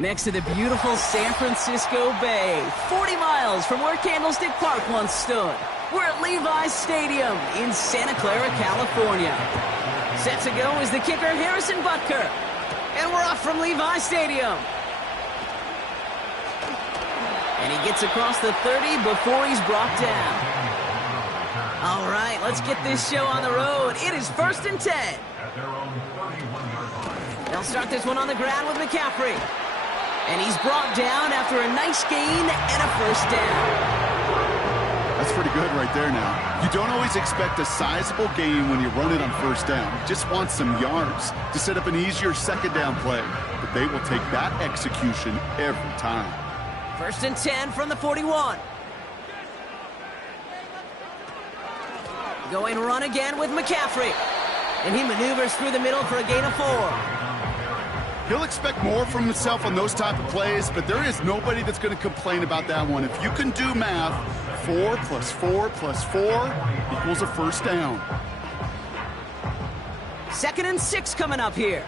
Next to the beautiful San Francisco Bay, 40 miles from where Candlestick Park once stood. We're at Levi's Stadium in Santa Clara, California. Set to go is the kicker, Harrison Butker. And we're off from Levi's Stadium. And he gets across the 30 before he's brought down. All right, let's get this show on the road. It is 1st and 10. They'll start this one on the ground with McCaffrey. And he's brought down after a nice gain and a first down. That's pretty good right there now. You don't always expect a sizable gain when you run it on first down. You just want some yards to set up an easier second down play. But they will take that execution every time. 1st and 10 from the 41. Going run again with McCaffrey. And he maneuvers through the middle for a gain of 4. He'll expect more from himself on those type of plays, but there is nobody that's going to complain about that one. If you can do math, 4 plus 4 plus 4 equals a first down. 2nd and 6 coming up here.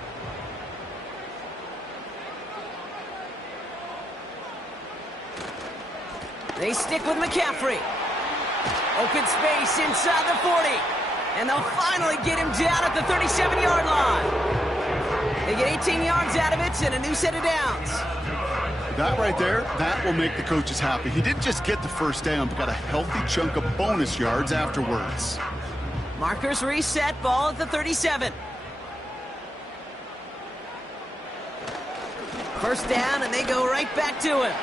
They stick with McCaffrey. Open space inside the 40. And they'll finally get him down at the 37-yard line. They get 18 yards out of it and a new set of downs. That right there, that will make the coaches happy. He didn't just get the first down, but got a healthy chunk of bonus yards afterwards. Markers reset, ball at the 37. First down, and they go right back to him.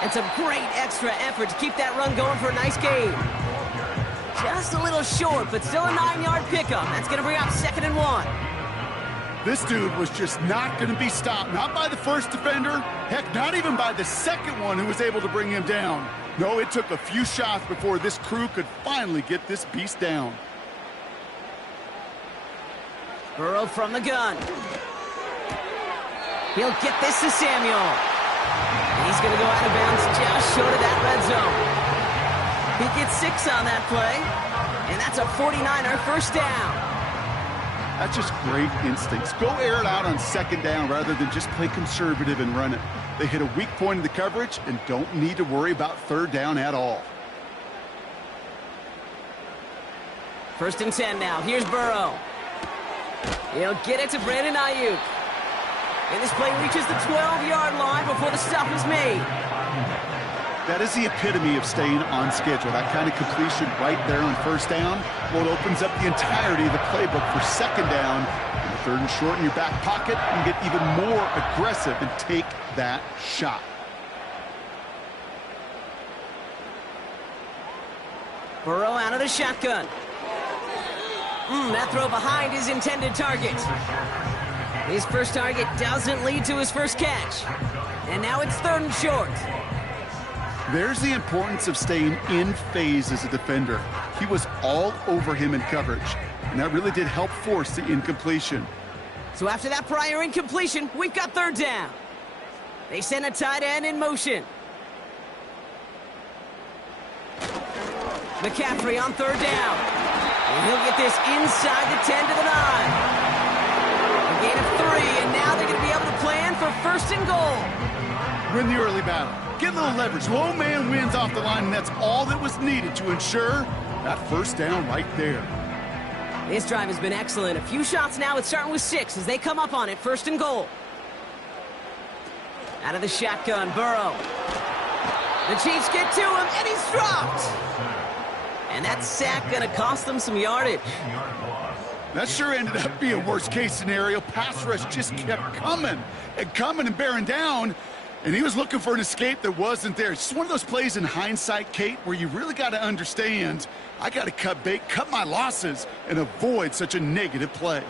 And some great extra effort to keep that run going for a nice gain. Just a little short, but still a 9-yard pickup. That's going to bring up 2nd and 1. This dude was just not going to be stopped. Not by the first defender. Heck, not even by the second one who was able to bring him down. No, it took a few shots before this crew could finally get this beast down. Burrow from the gun. He'll get this to Samuel. He's going to go out of bounds just short of that red zone. He gets 6 on that play, and that's a 49er first down. That's just great instincts. Go air it out on second down rather than just play conservative and run it. They hit a weak point in the coverage and don't need to worry about third down at all. 1st and 10 now. Here's Burrow. He'll get it to Brandon Ayuk. And this play reaches the 12-yard line before the stop is made. That is the epitome of staying on schedule. That kind of completion right there on first down, well, it opens up the entirety of the playbook for second down. And 3rd and short in your back pocket, you get even more aggressive and take that shot. Burrow out of the shotgun. That throw behind his intended target. His first target doesn't lead to his first catch. And now it's 3rd and short. There's the importance of staying in phase as a defender. He was all over him in coverage, and that really did help force the incompletion. So after that prior incompletion, we've got 3rd down. They send a tight end in motion. McCaffrey on 3rd down. And he'll get this inside the 10 to the 9. A gain of 3, and now they're going to be able to plan for 1st and goal. Win the early battle. Get a little leverage. Low man wins off the line, and that's all that was needed to ensure that first down right there. This drive has been excellent. A few shots now. It's starting with 6 as they come up on it. 1st and goal. Out of the shotgun, Burrow. The Chiefs get to him, and he's dropped. And that sack going to cost them some yardage. That sure ended up being a worst-case scenario. Pass rush just kept coming and bearing down. And he was looking for an escape that wasn't there. It's just one of those plays in hindsight, Kate, where you really got to understand, I got to cut bait, cut my losses, and avoid such a negative play.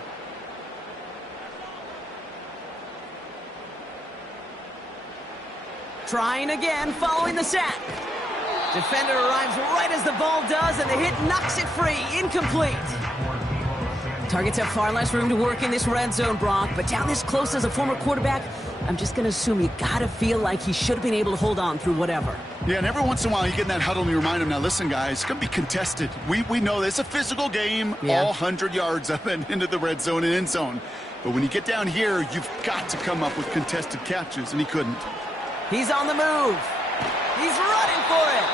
Trying again, following the sack. Defender arrives right as the ball does, and the hit knocks it free. Incomplete. Targets have far less room to work in this red zone, Brock, but down this close as a former quarterback, I'm just going to assume you got to feel like he should have been able to hold on through whatever. Yeah, and every once in a while you get in that huddle and you remind him, now listen, guys, it's going to be contested. We know this. It's a physical game, all 100 yards up and into the red zone and end zone. But when you get down here, you've got to come up with contested catches, and he couldn't. He's on the move. He's running for it.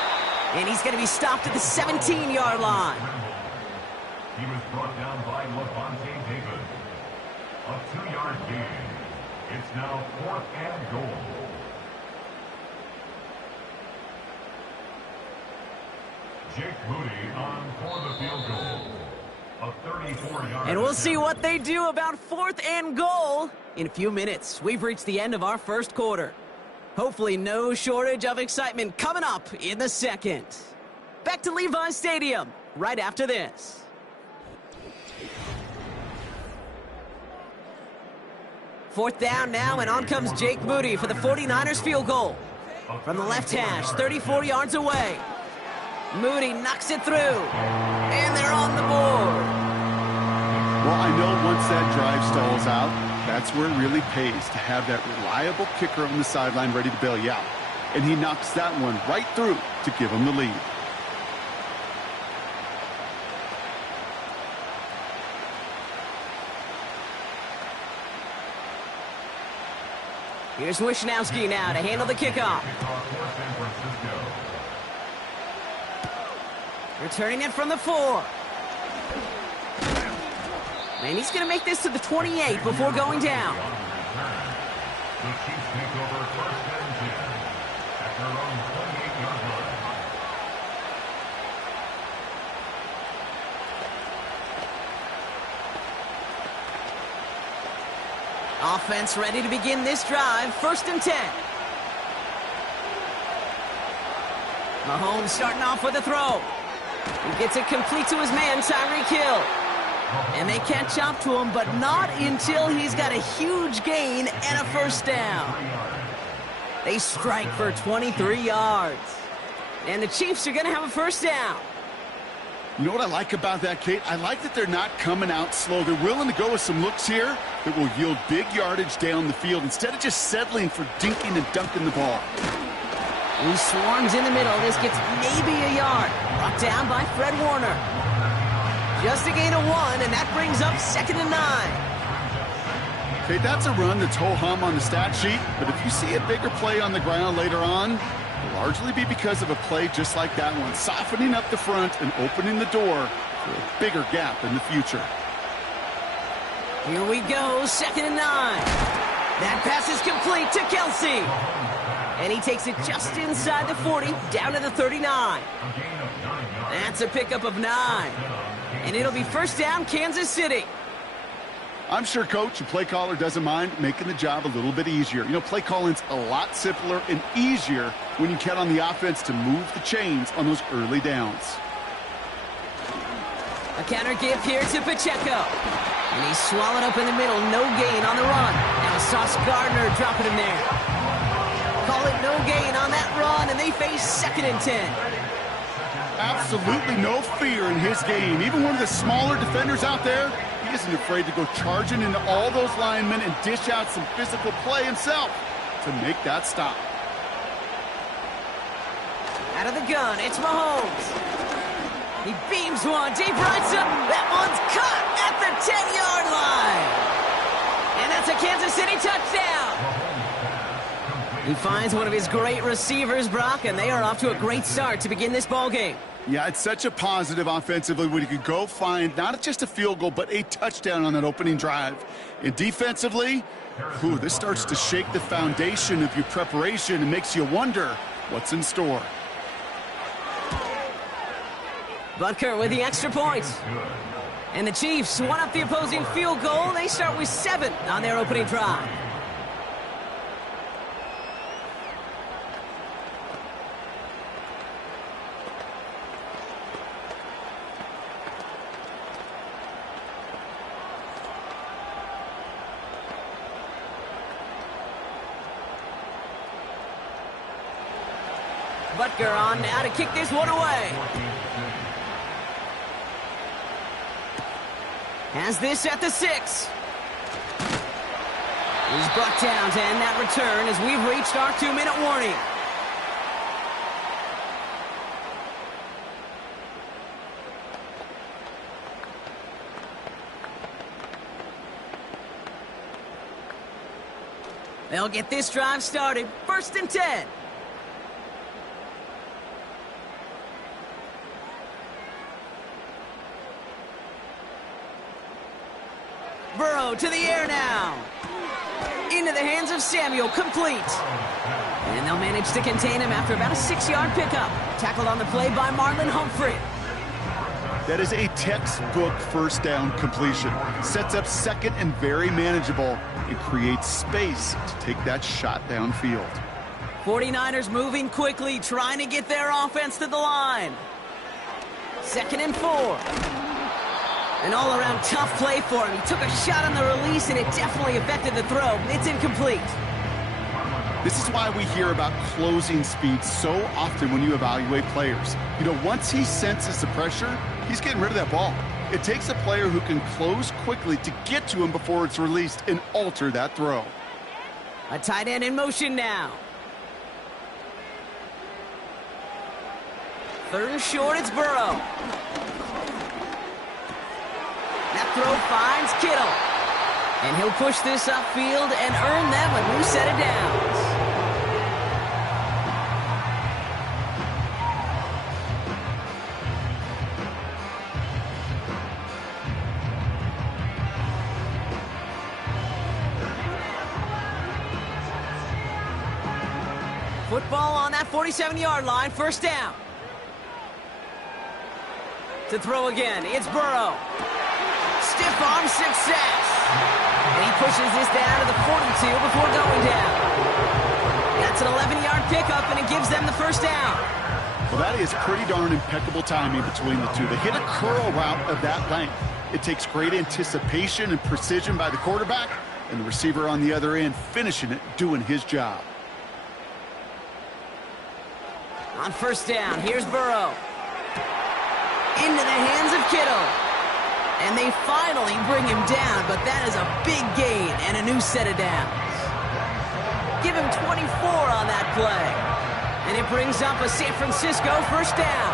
And he's going to be stopped at the 17-yard line. He was brought down by Levante David. A 2-yard gain. It's now 4th and goal. Jake Moody on for the field goal. A 34-yard. And we'll see what they do about 4th and goal in a few minutes. We've reached the end of our first quarter. Hopefully no shortage of excitement coming up in the second. Back to Levi's Stadium right after this. Fourth down now, and on comes Jake Moody for the 49ers field goal. From the left hash, 34 yards away. Moody knocks it through, and they're on the board. Well, I know once that drive stalls out, that's where it really pays to have that reliable kicker on the sideline ready to bail you out. And he knocks that one right through to give him the lead. Here's Wishnowski now to handle the kickoff. Returning it from the 4. And he's going to make this to the 28 before going down. The Chiefs take over 1st and 10 at their own 28-yard line. Offense ready to begin this drive. 1st and 10. Mahomes starting off with a throw. He gets it complete to his man, Tyreek Hill. And they catch up to him, but not until he's got a huge gain and a first down. They strike for 23 yards. And the Chiefs are going to have a first down. You know what I like about that, Kate? I like that they're not coming out slow. They're willing to go with some looks here that will yield big yardage down the field instead of just settling for dinking and dunking the ball. He swarms in the middle. This gets maybe a yard. Brought down by Fred Warner. Just a gain of 1, and that brings up 2nd and 9. Okay, that's a run that's ho-hum on the stat sheet, but if you see a bigger play on the ground later on, it'll largely be because of a play just like that one, softening up the front and opening the door for a bigger gap in the future. Here we go, 2nd and 9. That pass is complete to Kelsey. And he takes it just inside the 40, down to the 39. That's a pickup of 9. And it'll be first down, Kansas City. I'm sure Coach and play caller doesn't mind making the job a little bit easier. You know, play calling's a lot simpler and easier when you count on the offense to move the chains on those early downs. A counter give here to Pacheco. And he's swallowed up in the middle, no gain on the run. Now Sauce Gardner dropping him there. Call it no gain on that run, and they face 2nd and 10. Absolutely no fear in his game. Even one of the smaller defenders out there, he isn't afraid to go charging into all those linemen and dish out some physical play himself to make that stop. Out of the gun, it's Mahomes. He beams one, deep right up. That one's caught at the 10-yard line. And that's a Kansas City touchdown. He finds one of his great receivers, Brock, and they are off to a great start to begin this ball game. Yeah, it's such a positive offensively when you could go find not just a field goal, but a touchdown on that opening drive. And defensively, this starts to shake the foundation of your preparation and makes you wonder what's in store. Butker with the extra points. And the Chiefs one up the opposing field goal. They start with 7 on their opening drive. Butker on now to kick this one away. Has this at the 6. He's brought down to end that return as we've reached our 2-minute warning. They'll get this drive started. 1st and 10. Burrow to the air now. Into the hands of Samuel, complete. And they'll manage to contain him after about a 6-yard pickup. Tackled on the play by Marlon Humphrey. That is a textbook first down completion. Sets up second and very manageable. It creates space to take that shot downfield. 49ers moving quickly, trying to get their offense to the line. 2nd and 4. An all-around tough play for him. He took a shot on the release, and it definitely affected the throw. It's incomplete. This is why we hear about closing speed so often when you evaluate players. You know, once he senses the pressure, he's getting rid of that ball. It takes a player who can close quickly to get to him before it's released and alter that throw. A tight end in motion now. 3rd and short, it's Burrow. That throw finds Kittle. And he'll push this upfield and earn them a new set of downs. Football on that 47-yard line, 1st down. To throw again, it's Burrow. Stiff arm success. And he pushes this down to the 42 before going down. That's an 11-yard pickup, and it gives them the 1st down. Well, that is pretty darn impeccable timing between the two. They hit a curl route of that length. It takes great anticipation and precision by the quarterback, and the receiver on the other end finishing it, doing his job. On 1st down, here's Burrow. Into the hands of Kittle. And they finally bring him down, but that is a big gain and a new set of downs. Give him 24 on that play. And it brings up a San Francisco 1st down.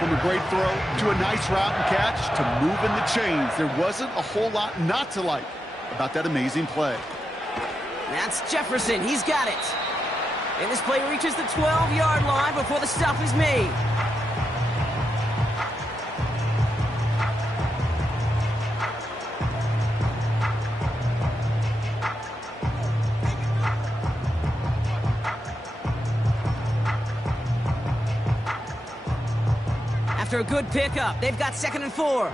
From a great throw to a nice route and catch to moving the chains, there wasn't a whole lot not to like about that amazing play. That's Jefferson. He's got it. And this play reaches the 12-yard line before the stop is made. After a good pickup, they've got 2nd and 4.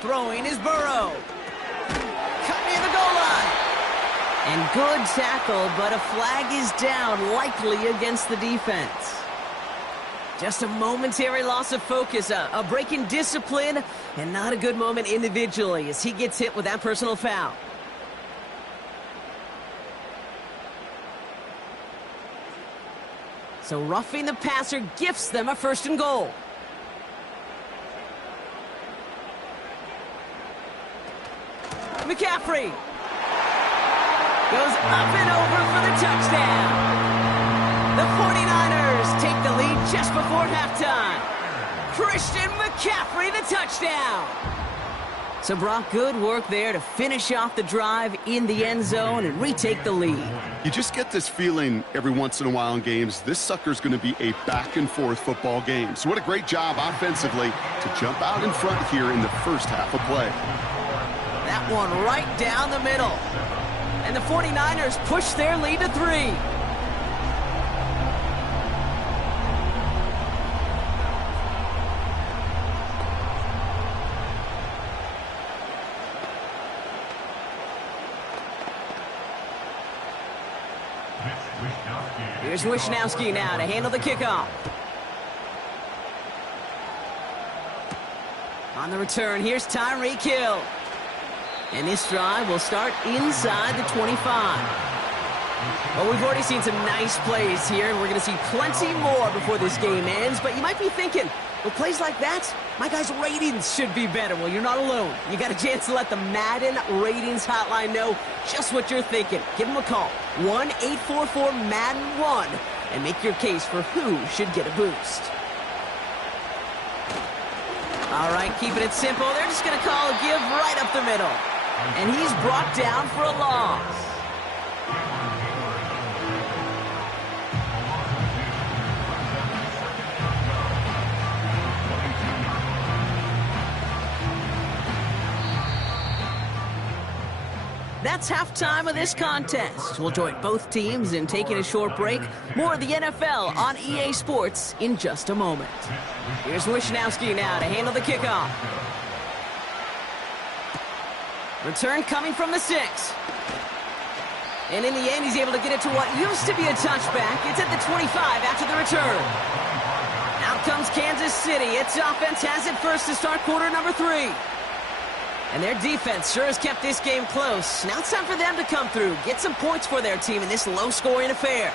Throwing is Burrow. Cut near the goal line. And good tackle, but a flag is down, likely against the defense. Just a momentary loss of focus, a break in discipline, and not a good moment individually as he gets hit with that personal foul. So roughing the passer gifts them a 1st and goal. McCaffrey goes up and over for the touchdown. The 49ers take the lead just before halftime. Christian McCaffrey, the touchdown. So Brock, good work there to finish off the drive in the end zone and retake the lead. You just get this feeling every once in a while in games, this sucker's going to be a back-and-forth football game. So what a great job offensively to jump out in front here in the first half of play. That one right down the middle. And the 49ers push their lead to 3. Here's Wishnowski now to handle the kickoff. On the return, here's Tyreek Hill. And this drive will start inside the 25. Well, we've already seen some nice plays here, and we're going to see plenty more before this game ends. But you might be thinking, with plays like that, my guys' ratings should be better. Well, you're not alone. You got a chance to let the Madden Ratings Hotline know just what you're thinking. Give them a call, 1-844-MADDEN-1, and make your case for who should get a boost. All right, keeping it simple. They're just going to call a give right up the middle. And he's brought down for a loss. That's halftime of this contest. We'll join both teams in taking a short break. More of the NFL on EA Sports in just a moment. Here's Wishnowski now to handle the kickoff. Return coming from the 6. And in the end, he's able to get it to what used to be a touchback. It's at the 25 after the return. Out comes Kansas City. Its offense has it first to start quarter number 3. And their defense sure has kept this game close. Now it's time for them to come through, get some points for their team in this low-scoring affair.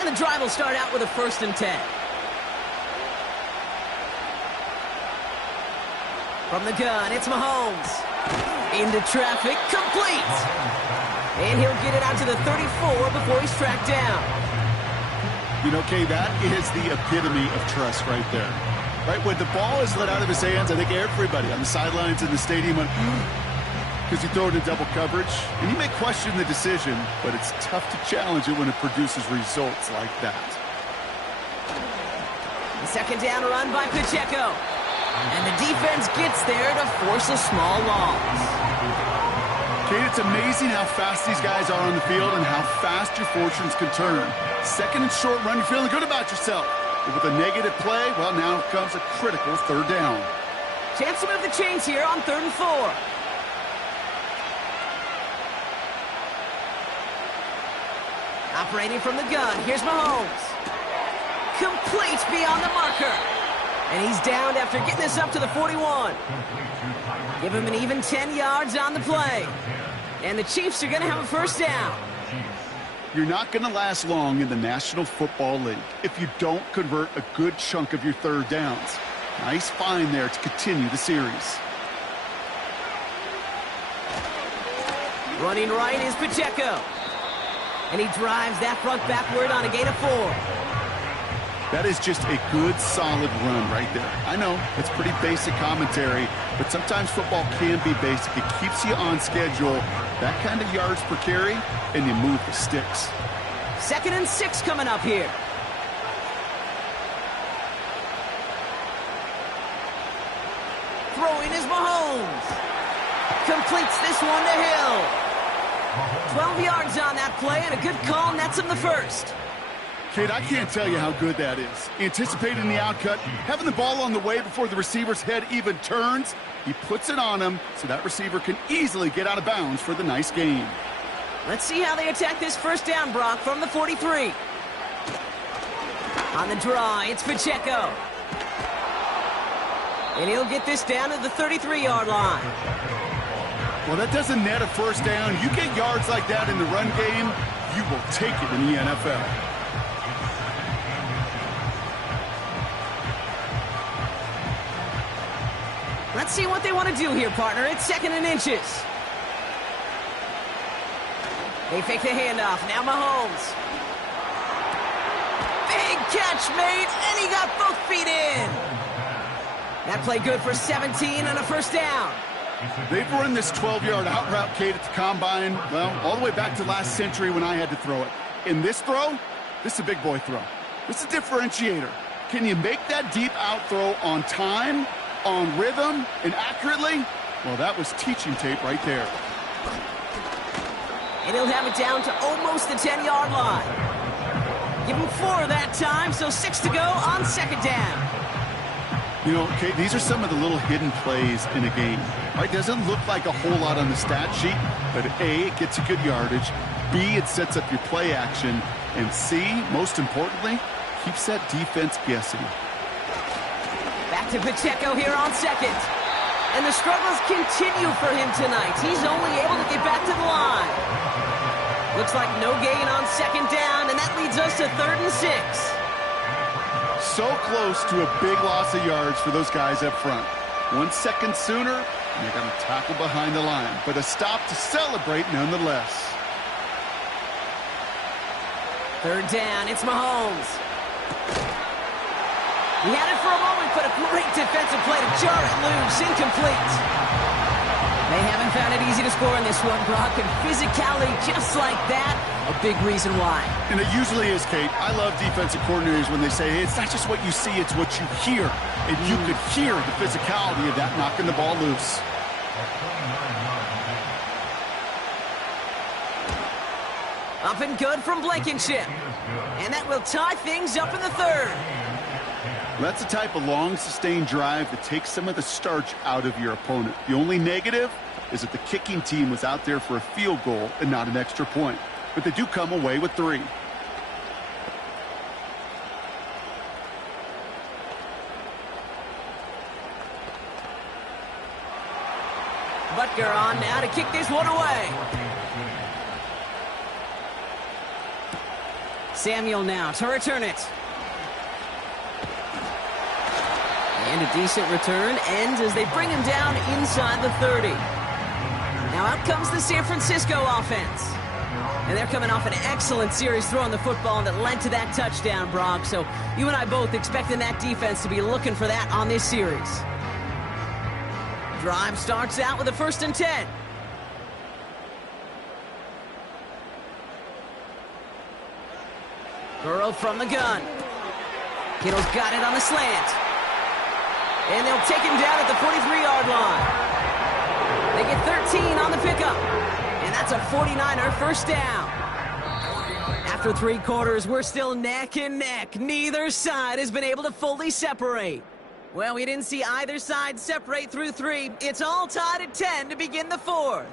And the drive will start out with a 1st and 10. From the gun, it's Mahomes. Into traffic, complete. And he'll get it out to the 34 before he's tracked down. You know, Kay, that is the epitome of trust right there. Right, when the ball is let out of his hands, I think everybody on the sidelines in the stadium went, because you throw it in double coverage. And you may question the decision, but it's tough to challenge it when it produces results like that. The 2nd down run by Pacheco. And the defense gets there to force a small loss. Kate, it's amazing how fast these guys are on the field and how fast your fortunes can turn. 2nd and short run, you're feeling good about yourself. But with a negative play, well, now comes a critical 3rd down. Chance to move the chains here on 3rd and 4. Operating from the gun, here's Mahomes. Complete beyond the marker. And he's down after getting this up to the 41. Give him an even 10 yards on the play. And the Chiefs are going to have a 1st down. You're not going to last long in the National Football League if you don't convert a good chunk of your 3rd downs. Nice find there to continue the series. Running right is Pacheco. And he drives that front backward on a gain of 4. That is just a good, solid run right there. I know, it's pretty basic commentary, but sometimes football can be basic. It keeps you on schedule, that kind of yards per carry, and you move the sticks. 2nd and 6 coming up here. Throwing is Mahomes. Completes this one to Hill. 12 yards on that play, and a good call nets him the 1st. Kate, I can't tell you how good that is. Anticipating the outcut, having the ball on the way before the receiver's head even turns, he puts it on him so that receiver can easily get out of bounds for the nice gain. Let's see how they attack this 1st down, Brock, from the 43. On the draw, it's Pacheco. And he'll get this down to the 33-yard line. Well, that doesn't net a 1st down. You get yards like that in the run game, you will take it in the NFL. Let's see what they want to do here, partner. It's 2nd and inches. They fake the handoff. Now Mahomes. Big catch made, and he got both feet in. That play good for 17 and a 1st down. They've run this 12-yard out route, Kate, at the combine, well, all the way back to last century when I had to throw it. In this throw, this is a big boy throw. This is a differentiator. Can you make that deep out throw on time, on rhythm, and accurately? Well, that was teaching tape right there. And he'll have it down to almost the 10-yard line. Give him 4 that time, so 6 to go on 2nd down. You know, Kate, these are some of the little hidden plays in a game. Right? Doesn't look like a whole lot on the stat sheet, but A, it gets you good yardage. B, it sets up your play action. And C, most importantly, keeps that defense guessing. Back to Pacheco here on 2nd. And the struggles continue for him tonight. He's only able to get back to the line. Looks like no gain on second down, and that leads us to 3rd and 6. So close to a big loss of yards for those guys up front. 1 second sooner, and they're going to tackle behind the line. But a stop to celebrate nonetheless. 3rd down, it's Mahomes. He had it for a moment, but a great defensive play to jar it loose, incomplete. They haven't found it easy to score in this one, Brock, and physicality just like that, a big reason why. And it usually is, Kate. I love defensive coordinators when they say, hey, it's not just what you see, it's what you hear. And you could hear the physicality of that knocking the ball loose. Up and good from Blankenship. And that will tie things up in the 3rd. That's the type of long, sustained drive that takes some of the starch out of your opponent. The only negative is that the kicking team was out there for a field goal and not an extra point. But they do come away with 3. Butker on now to kick this one away. Samuel now to return it. And a decent return ends as they bring him down inside the 30. Now out comes the San Francisco offense. And they're coming off an excellent series throwing the football that led to that touchdown, Brock. So you and I both expecting that defense to be looking for that on this series. Drive starts out with a 1st and 10. Burrow from the gun. Kittle's got it on the slant. And they'll take him down at the 43-yard line. They get 13 on the pickup. And that's a 49er 1st down. After 3 quarters, we're still neck and neck. Neither side has been able to fully separate. Well, we didn't see either side separate through 3. It's all tied at 10 to begin the 4th.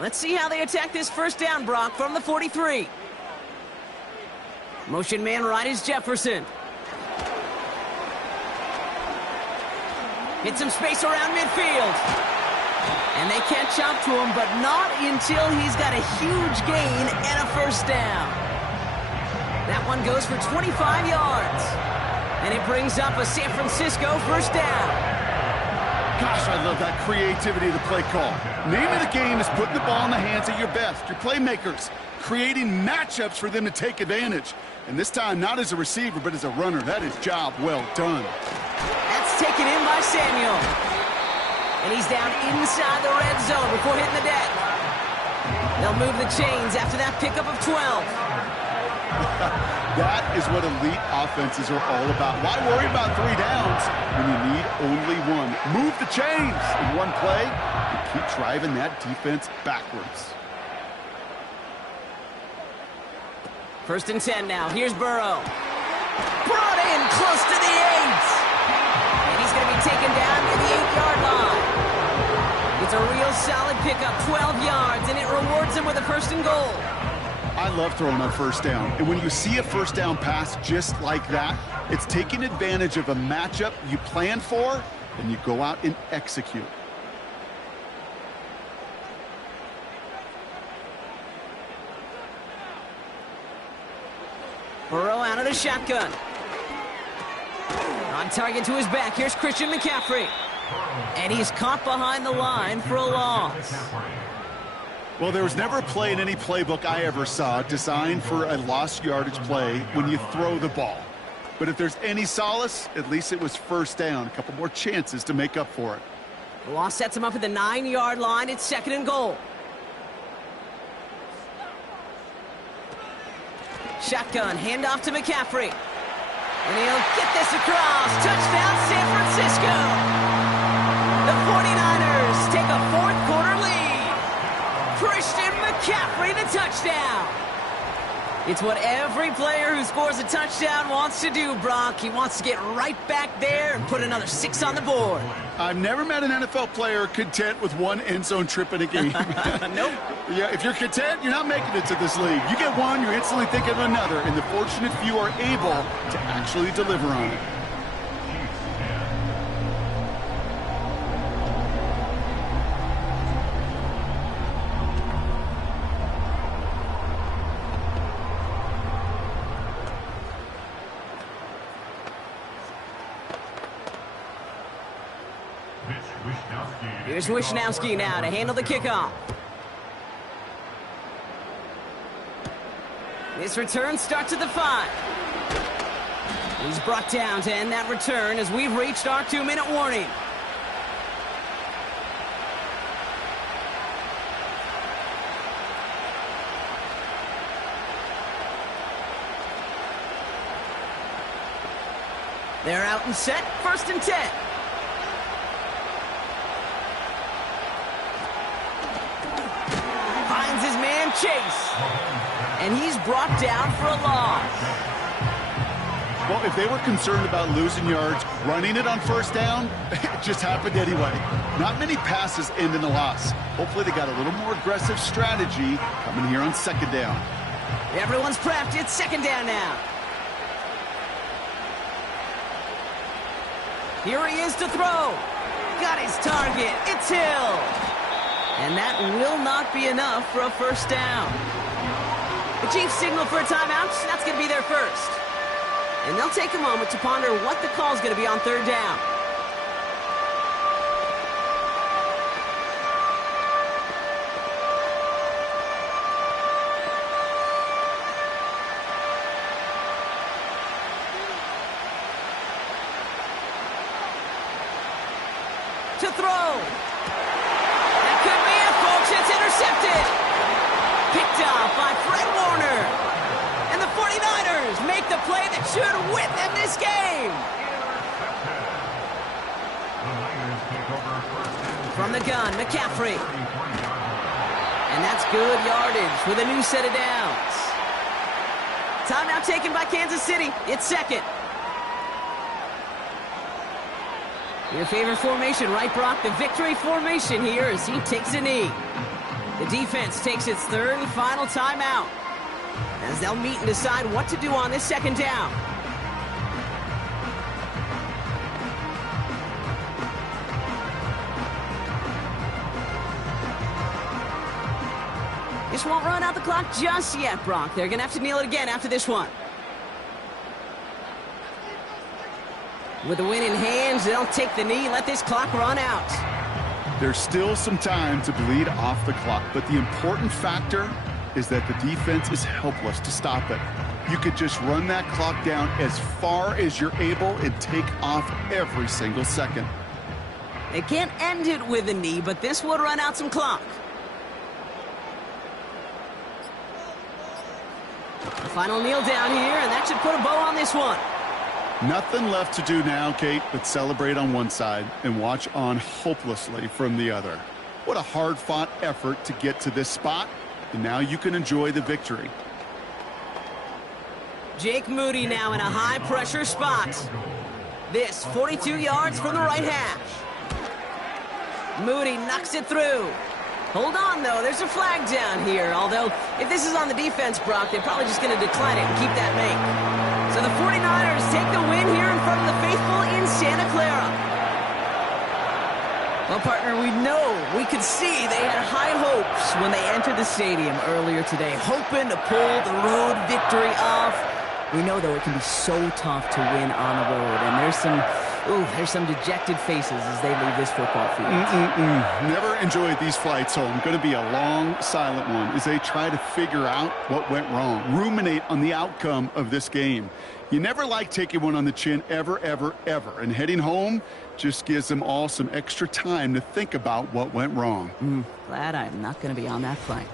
Let's see how they attack this 1st down, Brock, from the 43. Motion man right is Jefferson. Hit some space around midfield. And they catch up to him, but not until he's got a huge gain and a 1st down. That one goes for 25 yards. And it brings up a San Francisco 1st down. Gosh, I love that creativity of the play call. Name of the game is putting the ball in the hands of your best, your playmakers, creating matchups for them to take advantage. And this time, not as a receiver, but as a runner. That is job well done. That's taken in by Samuel. And he's down inside the red zone before hitting the deck. They'll move the chains after that pickup of 12. That is what elite offenses are all about. Why worry about 3 downs when you need only 1? Move the chains in one play and keep driving that defense backwards. 1st and 10 now. Here's Burrow. Brought in close to the 8. And he's going to be taken down to the 8-yard line. It's a real solid pickup, 12 yards, and it rewards him with a 1st and goal. I love throwing on 1st down. And when you see a 1st down pass just like that, it's taking advantage of a matchup you plan for, and you go out and execute. Burrow out of the shotgun. On target to his back. Here's Christian McCaffrey. And he's caught behind the line for a loss. Well, there was never a play in any playbook I ever saw designed for a lost yardage play when you throw the ball. But if there's any solace, at least it was 1st down. A couple more chances to make up for it. The loss sets him up at the 9-yard line. It's 2nd and goal. Shotgun, handoff to McCaffrey. And he'll get this across. Touchdown, San Francisco. The 49ers take a 4th quarter lead. Christian McCaffrey, the touchdown. It's what every player who scores a touchdown wants to do, Brock. He wants to get right back there and put another 6 on the board. I've never met an NFL player content with 1 end zone trip in a game. Nope. Yeah, if you're content, you're not making it to this league. You get 1, you're instantly thinking of another, and the fortunate few are able to actually deliver on it. Here's Wisnowski now to handle the kickoff. This return starts at the 5. He's brought down to end that return as we've reached our 2-minute warning. They're out and set, 1st and 10. Finds his man Chase. And he's brought down for a loss. Well, if they were concerned about losing yards, running it on 1st down, it just happened anyway. Not many passes end in a loss. Hopefully they got a little more aggressive strategy coming here on 2nd down. Everyone's prepped. It's 2nd down now. Here he is to throw. Got his target. It's Hill. And that will not be enough for a 1st down. The Chiefs signal for a timeout. That's going to be their first. And they'll take a moment to ponder what the call is going to be on 3rd down. To throw. That could be it, folks. It's intercepted. Picked off by Fred Warner. And the 49ers make the play that should win them this game. From the gun, McCaffrey. And that's good yardage with a new set of downs. Timeout taken by Kansas City. It's 2nd. Your favorite formation, right, Brock? The victory formation here as he takes a knee. The defense takes its 3rd and final timeout as they'll meet and decide what to do on this 2nd down. This won't run out the clock just yet, Brock. They're going to have to kneel it again after this one. With the win in hands, they'll take the knee and let this clock run out. There's still some time to bleed off the clock, but the important factor is that the defense is helpless to stop it. You could just run that clock down as far as you're able and take off every single second. They can't end it with a knee, but this would run out some clock. The final kneel down here, and that should put a bow on this one. Nothing left to do now, Kate, but celebrate on one side and watch on hopelessly from the other. What a hard-fought effort to get to this spot, and now you can enjoy the victory. Jake Moody now in a high-pressure spot. This 42 yards from the right hash. Moody knocks it through. Hold on, though. There's a flag down here, although if this is on the defense, Brock, they're probably just going to decline it and keep that make. So the 49ers take the win here in front of the faithful in Santa Clara. Well, partner, we could see they had high hopes when they entered the stadium earlier today, hoping to pull the road victory off. We know, though, it can be so tough to win on the road, and there's some dejected faces as they leave this football field. Never enjoyed these flights home. Going to be a long, silent one as they try to figure out what went wrong, ruminate on the outcome of this game. You never like taking one on the chin ever, ever, ever. And heading home just gives them all some extra time to think about what went wrong. Glad I'm not going to be on that flight.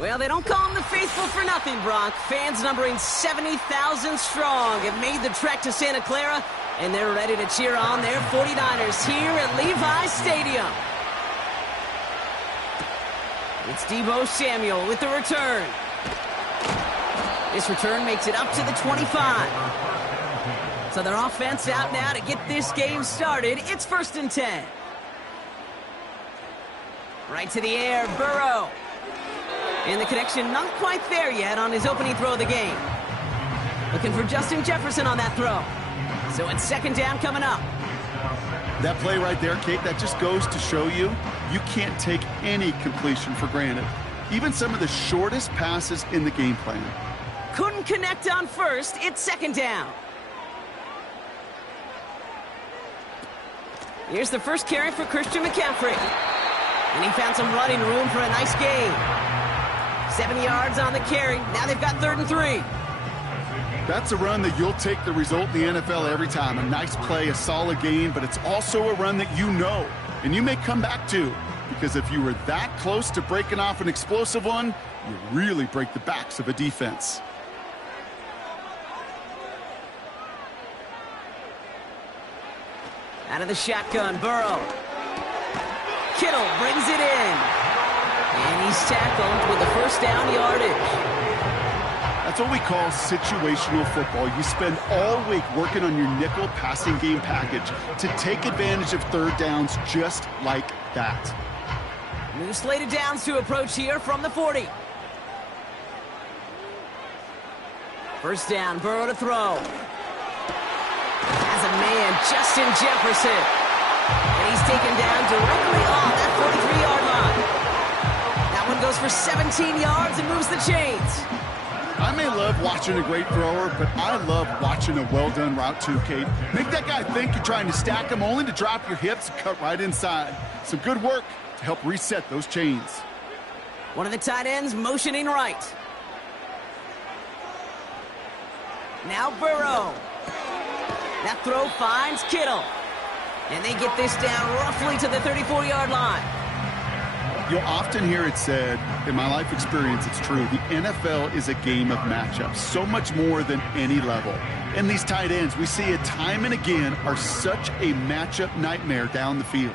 Well, they don't call them the faithful for nothing, Brock. Fans numbering 70,000 strong have made the trek to Santa Clara, and they're ready to cheer on their 49ers here at Levi's Stadium. It's Deebo Samuel with the return. This return makes it up to the 25. So their offense out now to get this game started. It's 1st and 10. Right to the air, Burrow. And the connection not quite there yet on his opening throw of the game. Looking for Justin Jefferson on that throw. So it's 2nd down coming up. That play right there, Kate, that just goes to show you can't take any completion for granted. Even some of the shortest passes in the game plan. Couldn't connect on first. It's 2nd down. Here's the first carry for Christian McCaffrey. And he found some running room for a nice gain. 7 yards on the carry. Now they've got 3rd and 3. That's a run that you'll take the result in the NFL every time. A nice play, a solid gain, but it's also a run that you know, and you may come back to. Because if you were that close to breaking off an explosive one, you really break the backs of a defense. Out of the shotgun, Burrow. Kittle brings it in. And he's tackled with the 1st down yardage. That's what we call situational football. You spend all week working on your nickel passing game package to take advantage of 3rd downs just like that. New slated downs to approach here from the 40. 1st down, Burrow to throw. Has a man, Justin Jefferson. And he's taken down directly on that 43-yard line. That one goes for 17 yards and moves the chains. I may love watching a great thrower, but I love watching a well-done route too, Kate. Make that guy think you're trying to stack him only to drop your hips and cut right inside. Some good work to help reset those chains. One of the tight ends motioning right. Now Burrow. That throw finds Kittle. And they get this down roughly to the 34-yard line. You'll often hear it said, in my life experience, it's true, the NFL is a game of matchups, so much more than any level. And these tight ends, we see it time and again, are such a matchup nightmare down the field.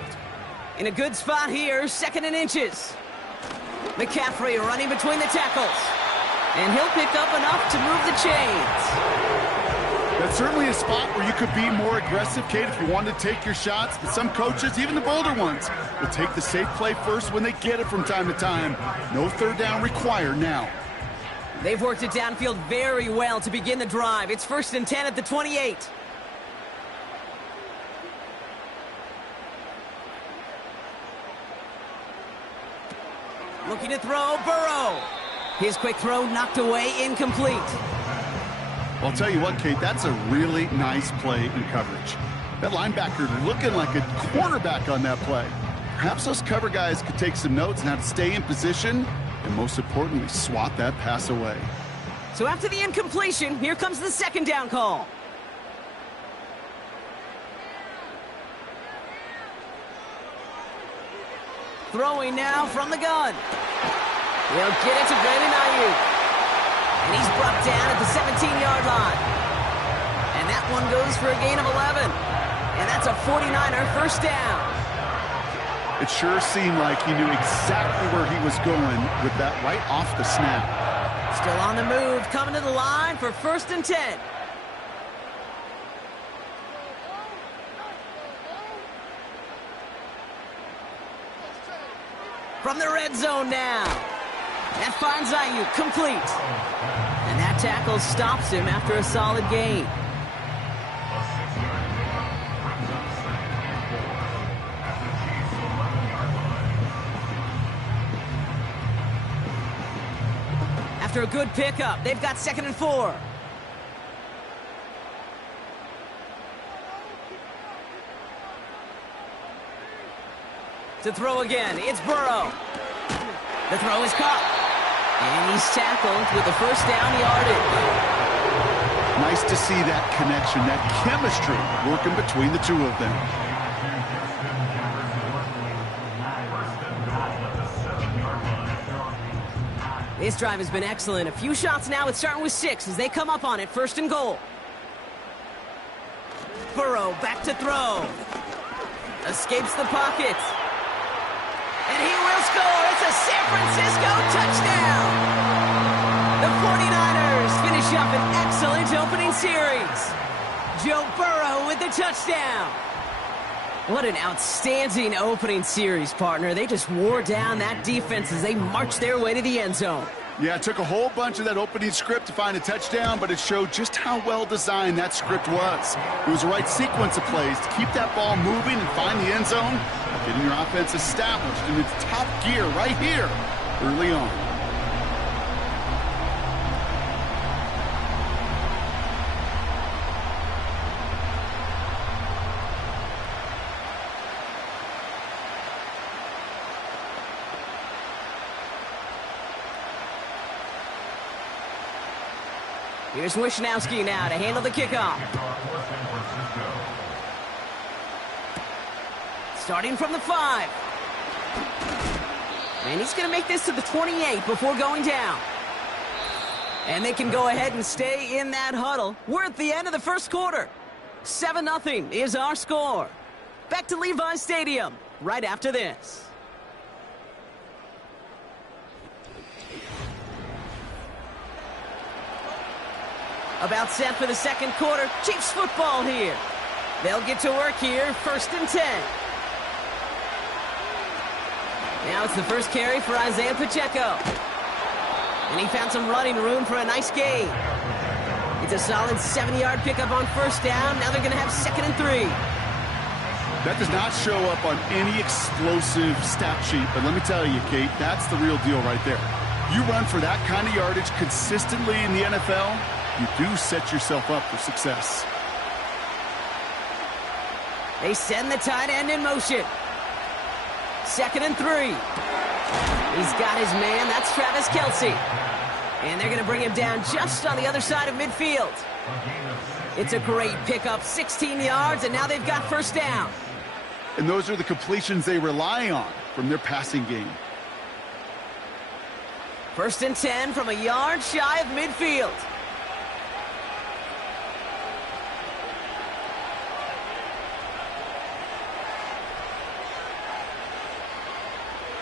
In a good spot here, 2nd and inches. McCaffrey running between the tackles. And he'll pick up enough to move the chains. That's certainly a spot where you could be more aggressive, Kate, if you wanted to take your shots. But some coaches, even the bolder ones, will take the safe play first when they get it from time to time. No 3rd down required now. They've worked it downfield very well to begin the drive. It's 1st and 10 at the 28. Looking to throw, Burrow. His quick throw knocked away, incomplete. I'll tell you what, Kate, that's a really nice play in coverage. That linebacker looking like a quarterback on that play. Perhaps those cover guys could take some notes on how to stay in position and, most importantly, swat that pass away. So after the incompletion, here comes the second down call. Throwing now from the gun. He'll get it to Brandon Ayuk. And he's brought down at the 17-yard line. And that one goes for a gain of 11. And that's a 49er first down. It sure seemed like he knew exactly where he was going with that right off the snap. Still on the move, coming to the line for 1st and 10. From the red zone now. That finds Ayuk complete. And that tackle stops him after a solid gain. After a good pickup, they've got 2nd and 4. To throw again, it's Burrow. The throw is caught. And he's tackled with the first down yardage. Nice to see that connection, that chemistry working between the two of them. This drive has been excellent. A few shots now. It's starting with 6 as they come up on it. 1st and goal. Burrow back to throw. Escapes the pocket. And he will score. It's a San Francisco touchdown. The 49ers finish up an excellent opening series. Joe Burrow with the touchdown. What an outstanding opening series, partner. They just wore down that defense as they marched their way to the end zone. Yeah, it took a whole bunch of that opening script to find a touchdown, but it showed just how well designed that script was. It was the right sequence of plays to keep that ball moving and find the end zone, getting your offense established in its top gear right here early on. Here's Wishnowski now to handle the kickoff. Starting from the 5. And he's going to make this to the 28 before going down. And they can go ahead and stay in that huddle. We're at the end of the first quarter. 7-0 is our score. Back to Levi's Stadium right after this. About set for the second quarter. Chiefs football here. They'll get to work here. 1st and 10. Now it's the first carry for Isaiah Pacheco. And he found some running room for a nice gain. It's a solid 70-yard pickup on 1st down. Now they're going to have 2nd and 3. That does not show up on any explosive stat sheet, but let me tell you, Kate, that's the real deal right there. You run for that kind of yardage consistently in the NFL, you do set yourself up for success. They send the tight end in motion. 2nd and 3. He's got his man. That's Travis Kelce. And they're going to bring him down just on the other side of midfield. It's a great pickup, 16 yards, and now they've got 1st down. And those are the completions they rely on from their passing game. 1st and 10 from a yard shy of midfield.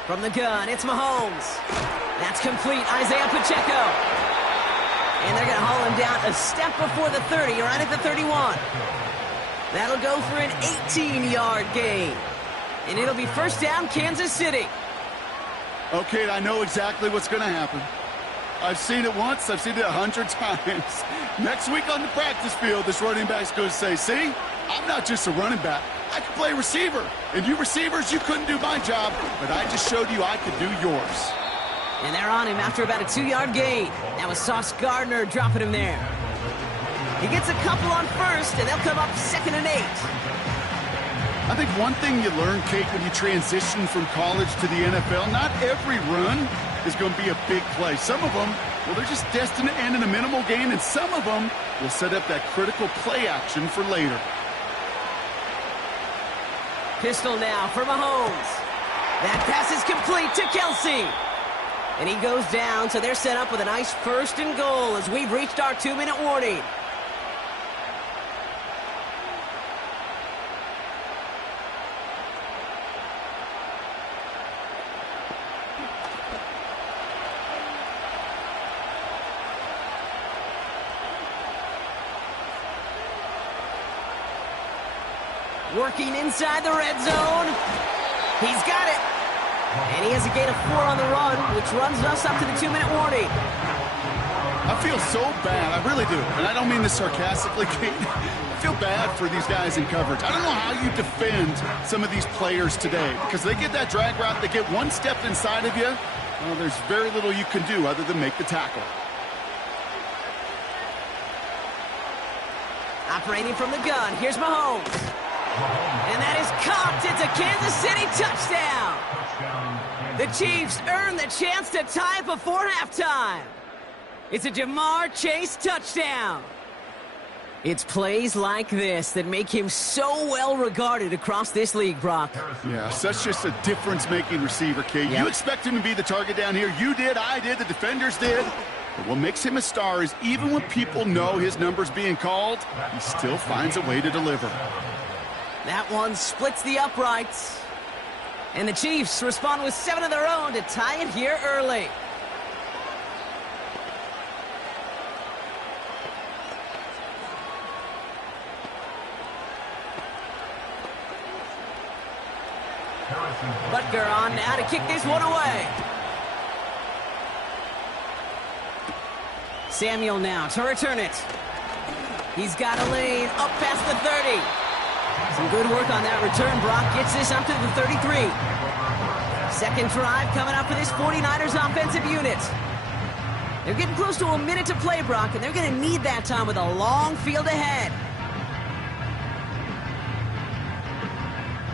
From the gun, it's Mahomes. That's complete, Isaiah Pacheco. And they're going to haul him down a step before the 30, right at the 31. That'll go for an 18-yard gain. And it'll be 1st down, Kansas City. Okay, I know exactly what's going to happen. I've seen it once, I've seen it 100 times. Next week on the practice field, this running back's going to say, see, I'm not just a running back. I can play receiver. And you receivers, you couldn't do my job, but I just showed you I could do yours. And they're on him after about a 2-yard gain. That was Sauce Gardner dropping him there. He gets a couple on 1st, and they'll come up 2nd and 8. think one thing you learn, Kate, when you transition from college to the NFL, not every run is going to be a big play. Some of them, well, they're just destined to end in a minimal gain, and some of them will set up that critical play action for later. Pistol now for Mahomes. That pass is complete to Kelsey. And he goes down, so they're set up with a nice 1st and goal as we've reached our 2-minute warning. Working inside the red zone. He's got it. And he has a gain of 4 on the run, which runs us up to the 2-minute warning. I feel so bad. I really do. And I don't mean this sarcastically, Kate. I feel bad for these guys in coverage. I don't know how you defend some of these players today because they get that drag route, they get one step inside of you. Well, there's very little you can do other than make the tackle. Operating from the gun, here's Mahomes. And that is caught. It's a Kansas City touchdown. The Chiefs earn the chance to tie before halftime. It's a Jamar Chase touchdown. It's plays like this that make him so well regarded across this league, Brock. Yeah, such just a difference-making receiver, Kate. Yep. You expect him to be the target down here. You did, I did, the defenders did. But what makes him a star is even when people know his number's being called, he still finds a way to deliver. That one splits the uprights. And the Chiefs respond with 7 of their own to tie it here early. Butker on now to kick this one away. Samuel now to return it. He's got a lane up past the 30. Some good work on that return. Brock gets this up to the 33. Second drive coming up for this 49ers offensive unit. They're getting close to a minute to play, Brock, and they're going to need that time with a long field ahead.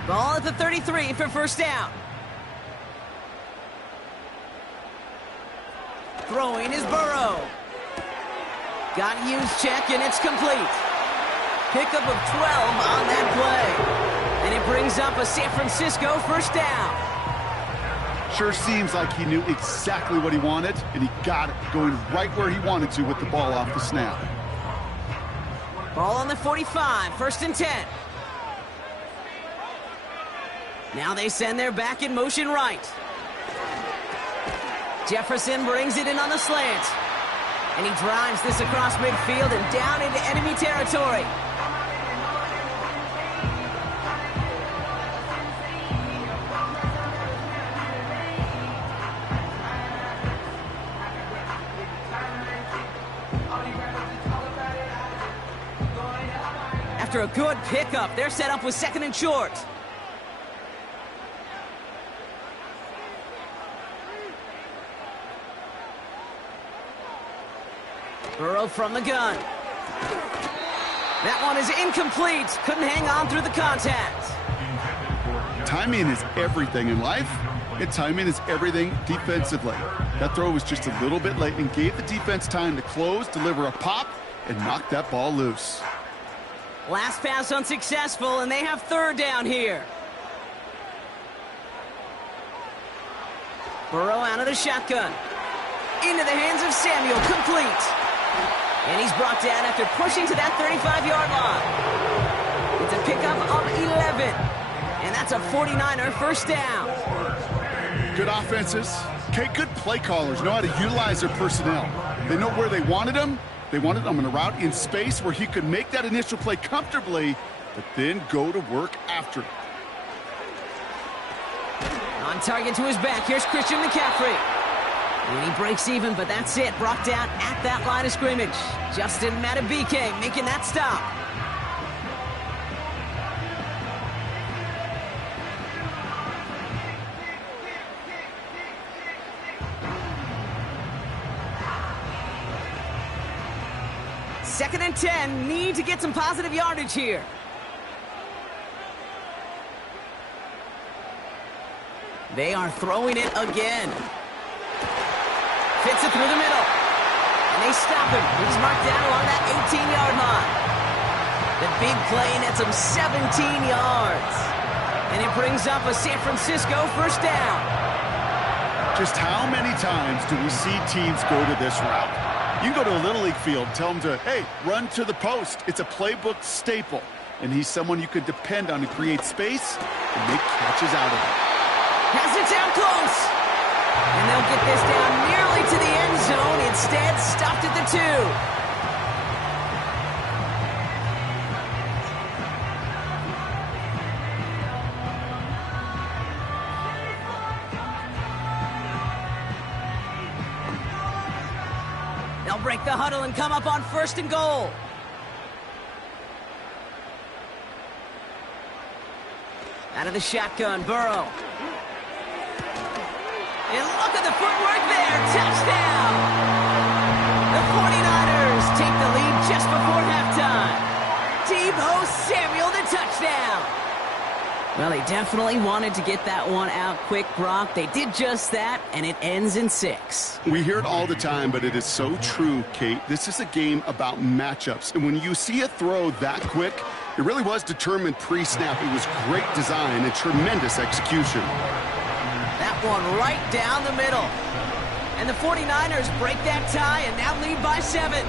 Ball at the 33 for first down. Throwing is Burrow. Got Juszczyk, and it's complete. Pickup of 12 on that play. And it brings up a San Francisco first down. Sure seems like he knew exactly what he wanted, and he got it going right where he wanted to with the ball off the snap. Ball on the 45, 1st and 10. Now they send their back in motion right. Jefferson brings it in on the slant. And he drives this across midfield and down into enemy territory. After a good pickup, they're set up with 2nd and short. Burrow from the gun. That one is incomplete. Couldn't hang on through the contact. Timing is everything in life, and timing is everything defensively. That throw was just a little bit late and gave the defense time to close, deliver a pop, and knock that ball loose. Last pass unsuccessful, and they have 3rd down here. Burrow out of the shotgun. Into the hands of Samuel, complete. And he's brought down after pushing to that 35-yard line. It's a pickup of 11. And that's a 49er first down. Good offenses. Okay, good play callers know how to utilize their personnel. They know where they wanted them. They wanted them on a route in space where he could make that initial play comfortably, but then go to work after it. On target to his back, here's Christian McCaffrey. And he breaks even, but that's it. Brought down at that line of scrimmage. Justin Madubuike making that stop. Second and 10. Need to get some positive yardage here. They are throwing it again. Fits it through the middle. And they stop him. He's marked down along that 18-yard line. The big play nets him 17 yards. And it brings up a San Francisco first down. Just how many times do we see teams go to this route? You go to a Little League field, tell them to, hey, run to the post. It's a playbook staple. And he's someone you could depend on to create space and make catches out of it. Has it down close. And they'll get this down nearly to the end zone. Instead, stopped at the 2. They'll break the huddle and come up on 1st and goal. Out of the shotgun, Burrow. And look at the footwork there. Touchdown! The 49ers take the lead just before halftime. Deebo Samuel, the touchdown. Well, they definitely wanted to get that one out quick, Brock. They did just that, and it ends in 6. We hear it all the time, but it is so true, Kate. This is a game about matchups. And when you see a throw that quick, it really was determined pre-snap. It was great design and tremendous execution. That one right down the middle. And the 49ers break that tie and now lead by 7.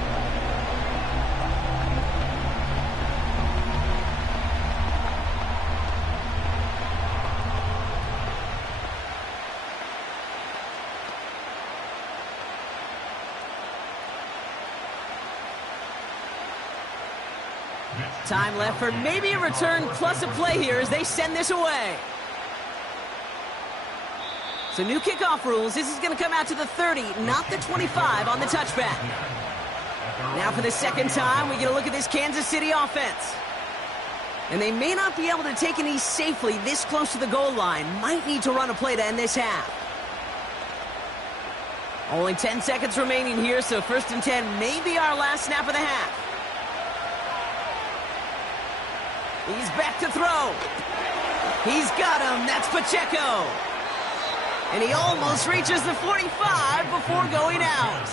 Time left for maybe a return plus a play here as they send this away. So new kickoff rules. This is going to come out to the 30, not the 25 on the touchback. Now for the second time, we get a look at this Kansas City offense. And they may not be able to take an knee safely this close to the goal line. Might need to run a play to end this half. Only 10 seconds remaining here, so 1st and 10 may be our last snap of the half. He's back to throw. He's got him. That's Pacheco. And he almost reaches the 45 before going out.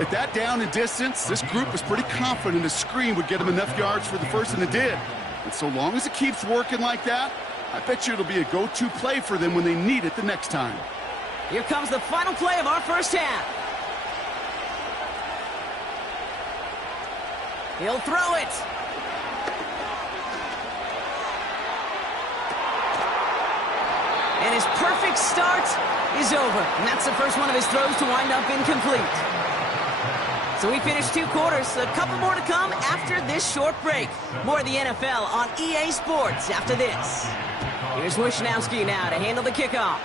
At that down and distance, this group was pretty confident a screen would get him enough yards for the first, and it did. And so long as it keeps working like that, I bet you it'll be a go-to play for them when they need it the next time. Here comes the final play of our first half. He'll throw it. And his perfect start is over. And that's the first one of his throws to wind up incomplete. So we finished 2 quarters. A couple more to come after this short break. More of the NFL on EA Sports after this. Here's Wishnowski now to handle the kickoff.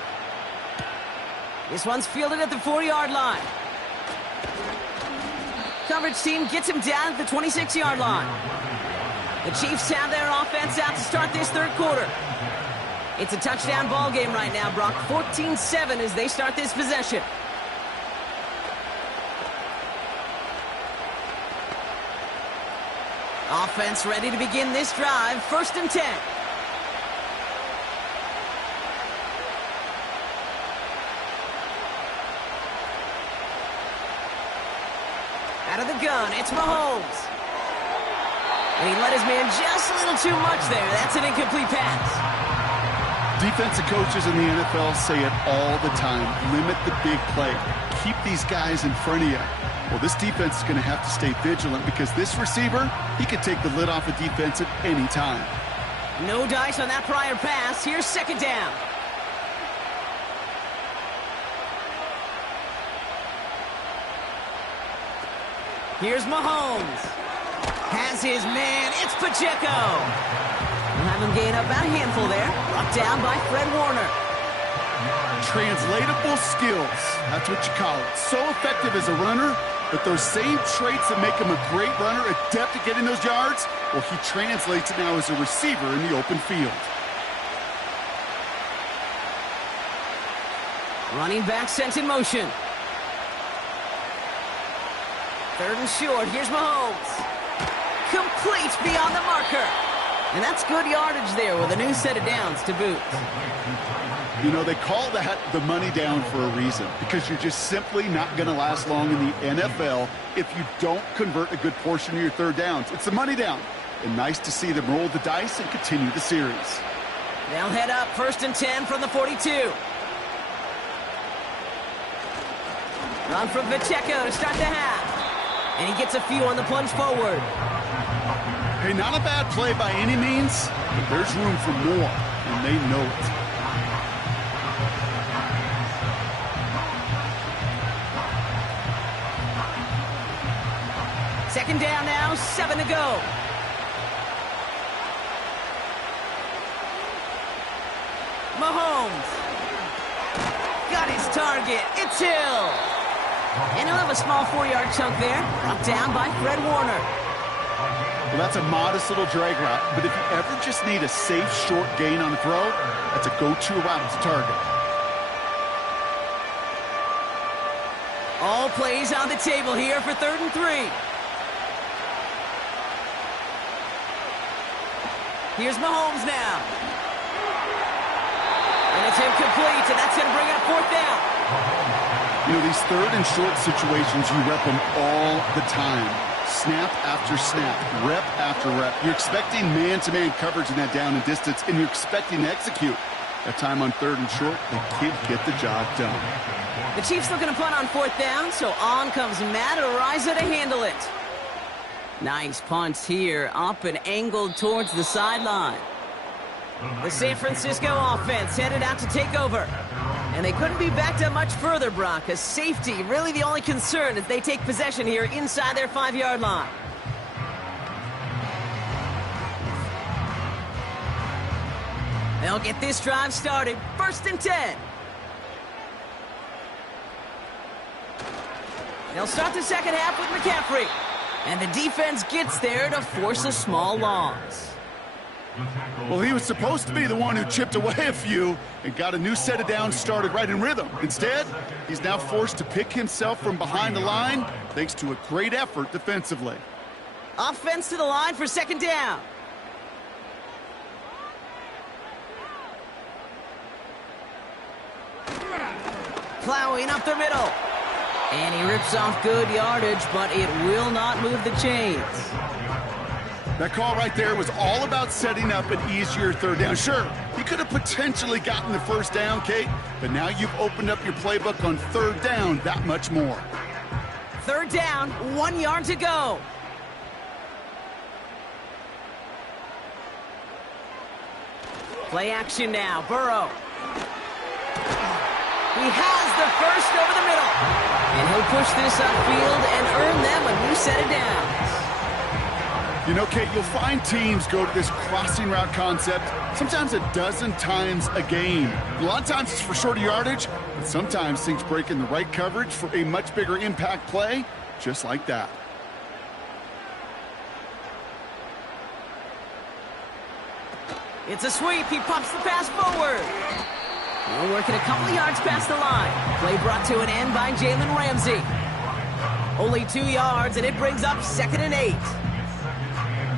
This one's fielded at the 4-yard line. Coverage team gets him down at the 26-yard line. The Chiefs have their offense out to start this 3rd quarter. It's a touchdown ball game right now, Brock. 14-7 as they start this possession. Offense ready to begin this drive. 1st and 10. Out of the gun, it's Mahomes. And he let his man just a little too much there. That's an incomplete pass. Defensive coaches in the NFL say it all the time. Limit the big play. Keep these guys in front of you. Well, this defense is going to have to stay vigilant because this receiver, he could take the lid off a defense at any time. No dice on that prior pass. Here's 2nd down. Here's Mahomes. Has his man. It's Pacheco. We'll have him gain up about a handful there. Brought down by Fred Warner. Translatable skills. That's what you call it. So effective as a runner, but those same traits that make him a great runner, adept at getting those yards, well, he translates it now as a receiver in the open field. Running back sent in motion. 3rd and short. Here's Mahomes. Complete beyond the marker. And that's good yardage there with a new set of downs to boot. You know, they call that the money down for a reason, because you're just simply not going to last long in the NFL if you don't convert a good portion of your third downs. It's the money down. And nice to see them roll the dice and continue the series. They'll head up 1st and 10 from the 42. Run from Pacheco to start the half. And he gets a few on the plunge forward. Hey, not a bad play by any means, but there's room for more, and they know it. Second down now, 7 to go. Mahomes. Got his target. It's Hill. And he'll have a small 4-yard chunk there. Brought down by Fred Warner. Well, that's a modest little drag route, but if you ever just need a safe, short gain on a throw, that's a go-to route to target. All plays on the table here for 3rd and 3. Here's Mahomes now. And it's incomplete, and that's going to bring up 4th down. You know, these 3rd and short situations, you rep them all the time. Snap after snap, rep after rep. You're expecting man-to-man coverage in that down and distance, and you're expecting to execute. That time on 3rd and short, they can't get the job done. The Chiefs looking to punt on 4th down, so on comes Matt Araiza to handle it. Nice punts here, up and angled towards the sideline. The San Francisco offense headed out to take over. And they couldn't be backed up much further, Brock, as safety really the only concern as they take possession here inside their 5-yard line. They'll get this drive started. 1st and 10. They'll start the second half with McCaffrey. And the defense gets there to force a small loss. Well, he was supposed to be the one who chipped away a few and got a new set of downs started right in rhythm. Instead, he's now forced to pick himself from behind the line thanks to a great effort defensively. Offense to the line for 2nd down. Plowing up the middle. And he rips off good yardage, but it will not move the chains. That call right there was all about setting up an easier 3rd down. Sure, he could have potentially gotten the 1st down, Kate, but now you've opened up your playbook on 3rd down that much more. 3rd down, 1 yard to go. Play action now, Burrow. He has the 1st over the middle. And he'll push this upfield and earn them a new set of downs. You know, Kate, you'll find teams go to this crossing route concept sometimes a dozen times a game. A lot of times it's for shorter yardage, but sometimes things break in the right coverage for a much bigger impact play, just like that. It's a sweep. He pops the pass forward. We're working a couple of yards past the line. Play brought to an end by Jalen Ramsey. Only 2 yards, and it brings up 2nd and 8.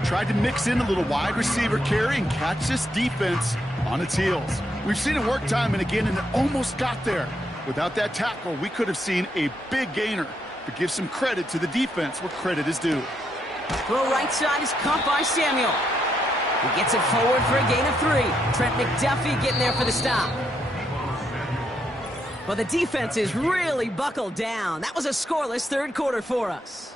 Tried to mix in a little wide receiver carry and catch this defense on its heels. We've seen it work time and again, and it almost got there. Without that tackle, we could have seen a big gainer. But give some credit to the defense where credit is due. Throw right side is caught by Samuel. He gets it forward for a gain of 3. Trent McDuffie getting there for the stop. Well, the defense is really buckled down. That was a scoreless 3rd quarter for us.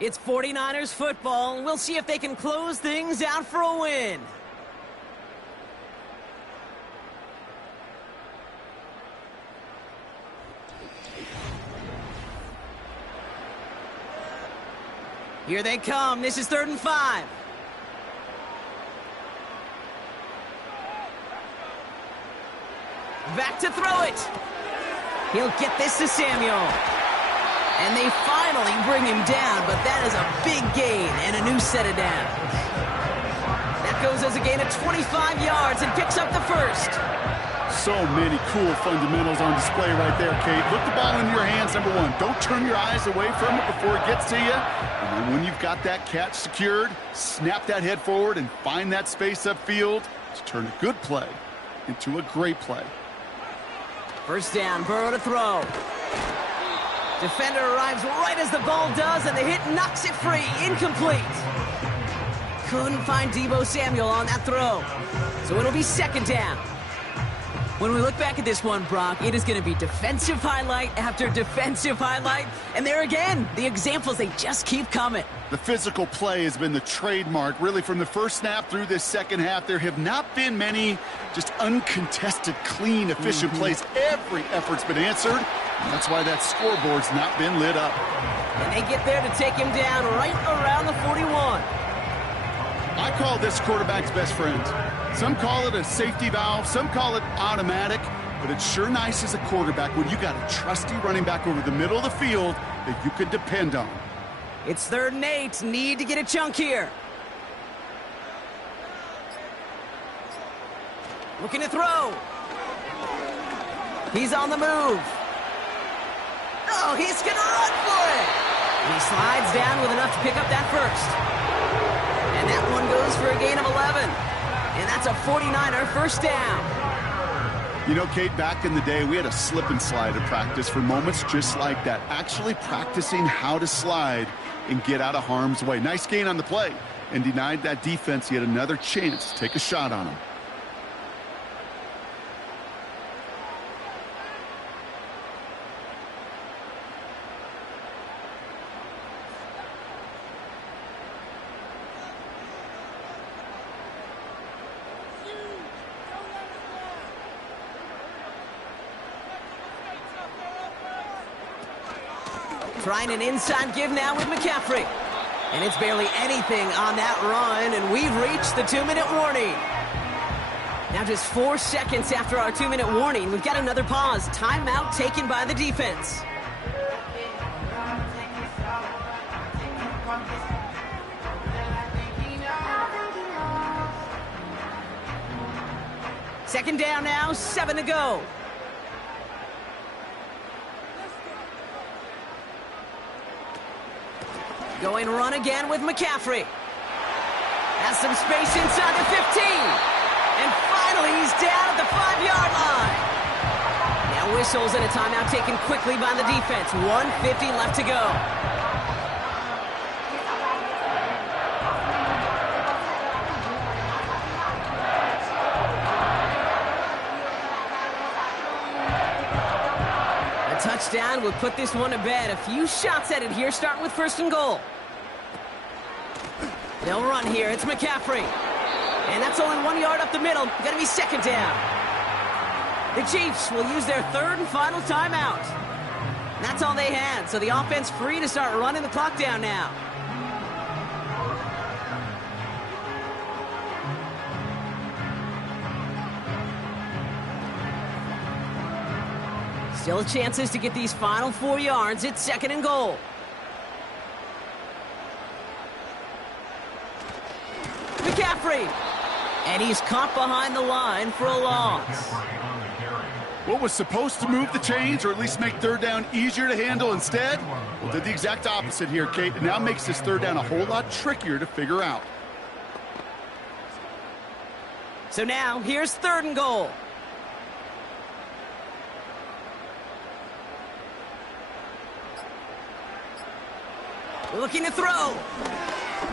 It's 49ers football, and we'll see if they can close things out for a win. Here they come. This is 3rd and 5. Back to throw it. He'll get this to Samuel. And they finally bring him down, but that is a big gain and a new set of downs. That goes as a gain of 25 yards and picks up the 1st. So many cool fundamentals on display right there, Kate. Put the ball into your hands, number 1. Don't turn your eyes away from it before it gets to you. And then when you've got that catch secured, snap that head forward and find that space upfield to turn a good play into a great play. First down, Burrow to throw. Defender arrives right as the ball does, and the hit knocks it free. Incomplete. Couldn't find Deebo Samuel on that throw. So it'll be second down. When we look back at this one, Brock, it is going to be defensive highlight after defensive highlight. And there again, the examples, they just keep coming. The physical play has been the trademark, really, from the first snap through this second half. There have not been many just uncontested, clean, efficient plays. Every effort's been answered. That's why that scoreboard's not been lit up. And they get there to take him down right around the 41. I call this quarterback's best friend. Some call it a safety valve, some call it automatic, but it's sure nice as a quarterback when you got a trusty running back over the middle of the field that you can depend on. It's 3rd and 8. Need to get a chunk here. Looking to throw. He's on the move. Oh, he's going to run for it. And he slides down with enough to pick up that first. And that one goes for a gain of 11. And that's a 49er first down. You know, Kate, back in the day, we had a slip and slide at practice for moments just like that. Actually practicing how to slide and get out of harm's way. Nice gain on the play, and denied that defense yet another chance to take a shot on him. Trying an inside give now with McCaffrey. And it's barely anything on that run, and we've reached the 2-minute warning. Now just 4 seconds after our 2-minute warning, we've got another pause. Timeout taken by the defense. Second down now, 7 to go. Going run again with McCaffrey. Has some space inside the 15. And finally, he's down at the 5-yard line. Now whistles and a timeout taken quickly by the defense. 1:50 left to go. A touchdown will put this one to bed. A few shots at it here, starting with 1st and goal. They'll run here. It's McCaffrey. And that's only 1 yard up the middle. Going to be second down. The Chiefs will use their 3rd and final timeout. And that's all they had. So the offense free to start running the clock down now. Still chances to get these final 4 yards. It's 2nd and goal. McCaffrey. And he's caught behind the line for a loss. What was supposed to move the chains, or at least make 3rd down easier to handle instead? Well, did the exact opposite here, Kate. It now makes this 3rd down a whole lot trickier to figure out. So now, here's 3rd and goal. Looking to throw.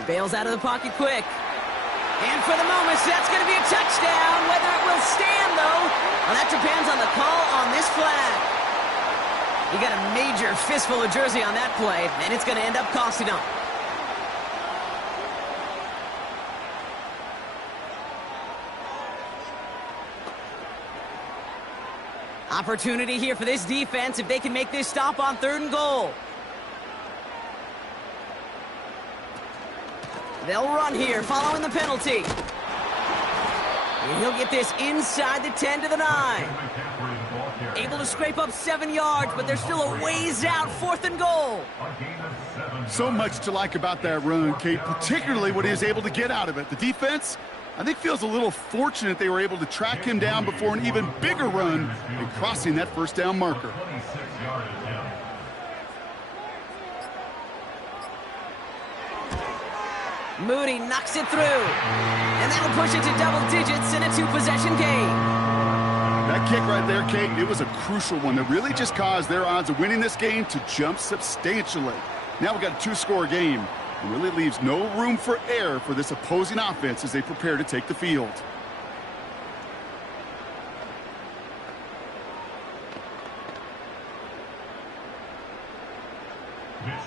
Bails out of the pocket quick. And for the moment, that's going to be a touchdown. Whether it will stand, though, well, that depends on the call on this flag. You got a major fistful of jersey on that play, and it's going to end up costing them. Opportunity here for this defense if they can make this stop on 3rd and goal. They'll run here, following the penalty. And he'll get this inside the 10 to the 9. Able to scrape up 7 yards, but they're still a ways out. 4th and goal. So much to like about that run, Kate, particularly what he was able to get out of it. The defense, I think, feels a little fortunate they were able to track him down before an even bigger run and crossing that 1st down marker. Moody knocks it through. And that'll push it to double digits in a 2-possession game. That kick right there, Kate, it was a crucial one that really just caused their odds of winning this game to jump substantially. Now we've got a two-score game. It really leaves no room for error for this opposing offense as they prepare to take the field.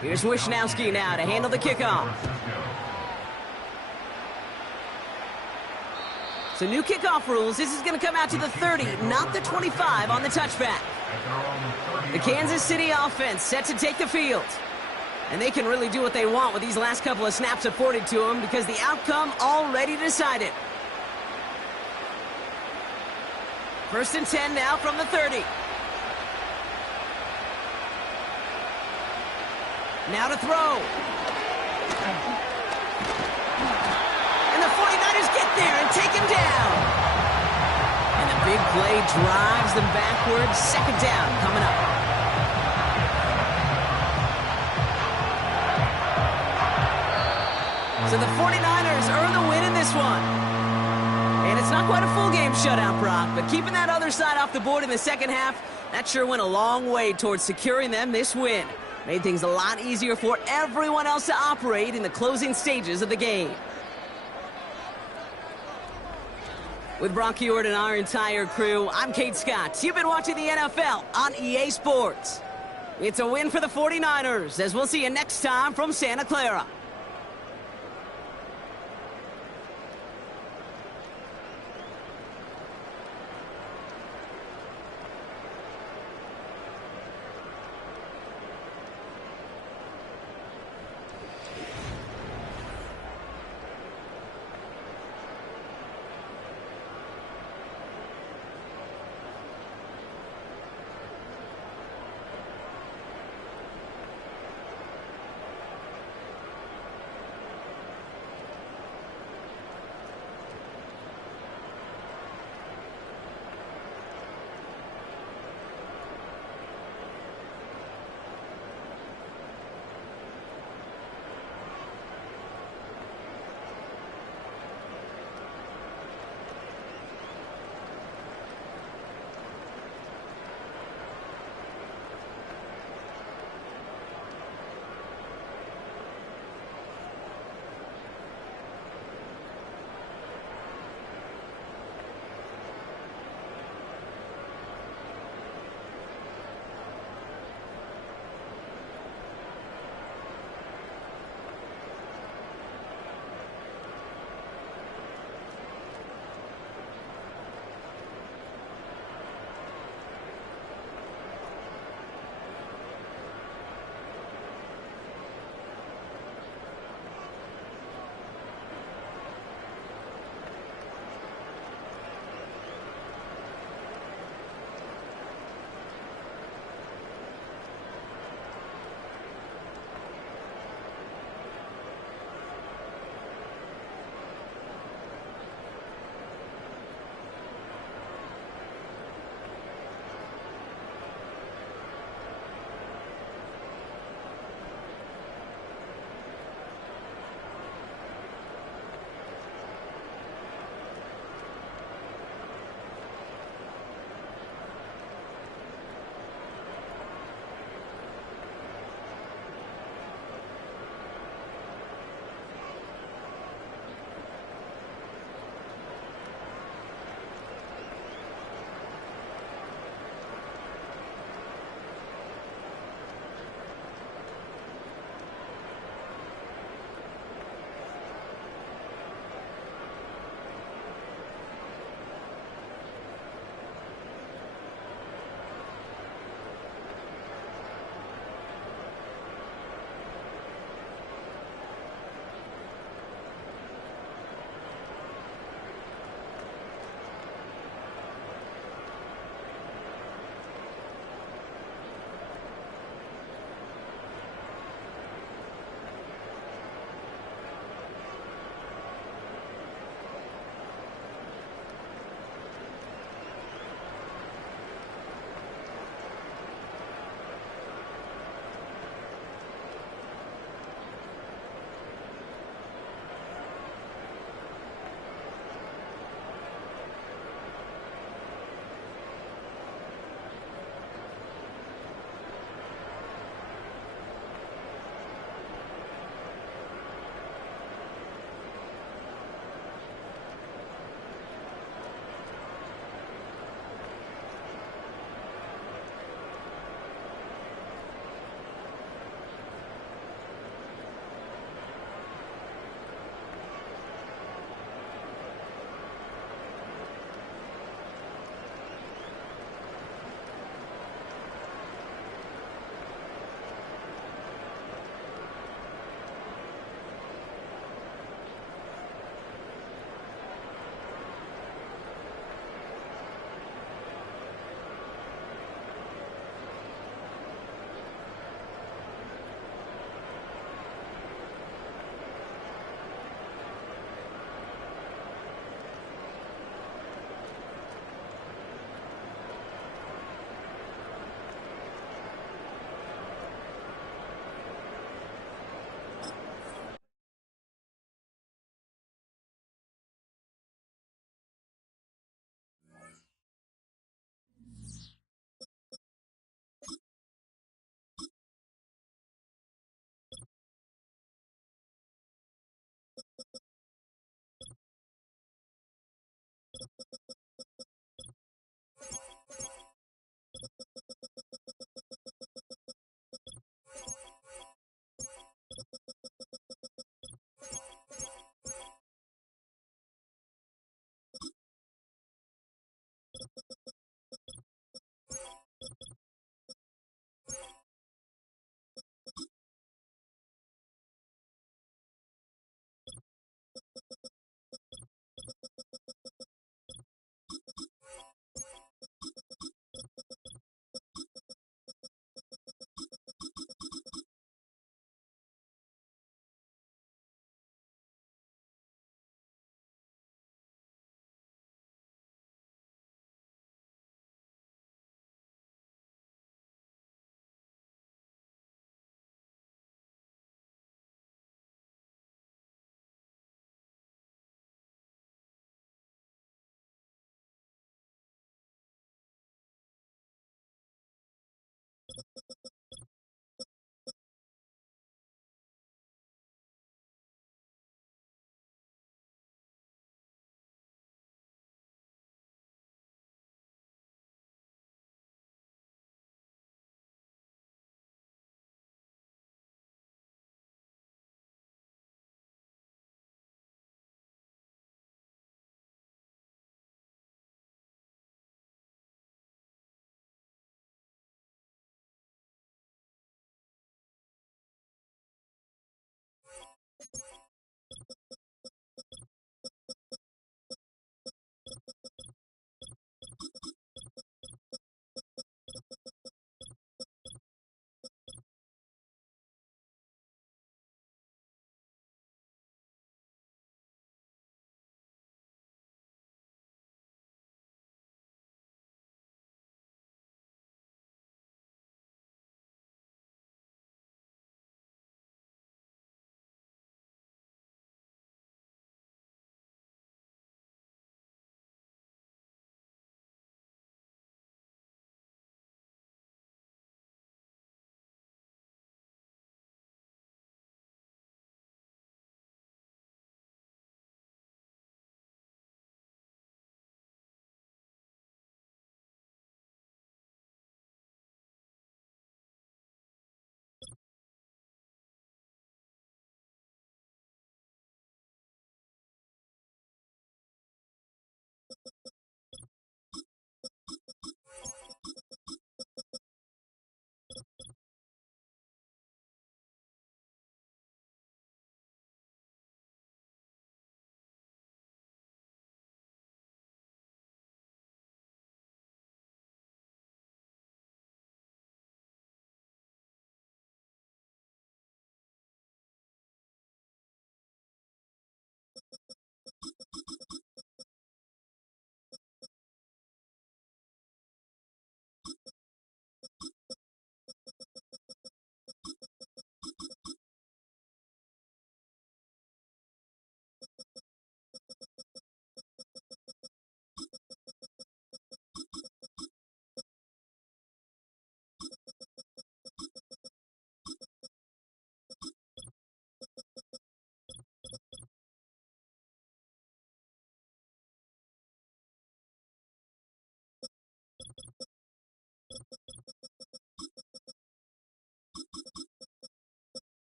Here's Wishnowski now to handle the kickoff. So new kickoff rules. This is going to come out to the 30, not the 25 on the touchback. The Kansas City offense set to take the field. And they can really do what they want with these last couple of snaps afforded to them because the outcome already decided. 1st and 10 now from the 30. Now to throw. And the 49ers get there and take him down. And the big play drives them backwards. 2nd down coming up. So the 49ers earn the win in this one. And it's not quite a full game shutout, Brock, but keeping that other side off the board in the second half, that sure went a long way towards securing them this win. Made things a lot easier for everyone else to operate in the closing stages of the game. With Brock Huard and our entire crew, I'm Kate Scott. You've been watching the NFL on EA Sports. It's a win for the 49ers, as we'll see you next time from Santa Clara.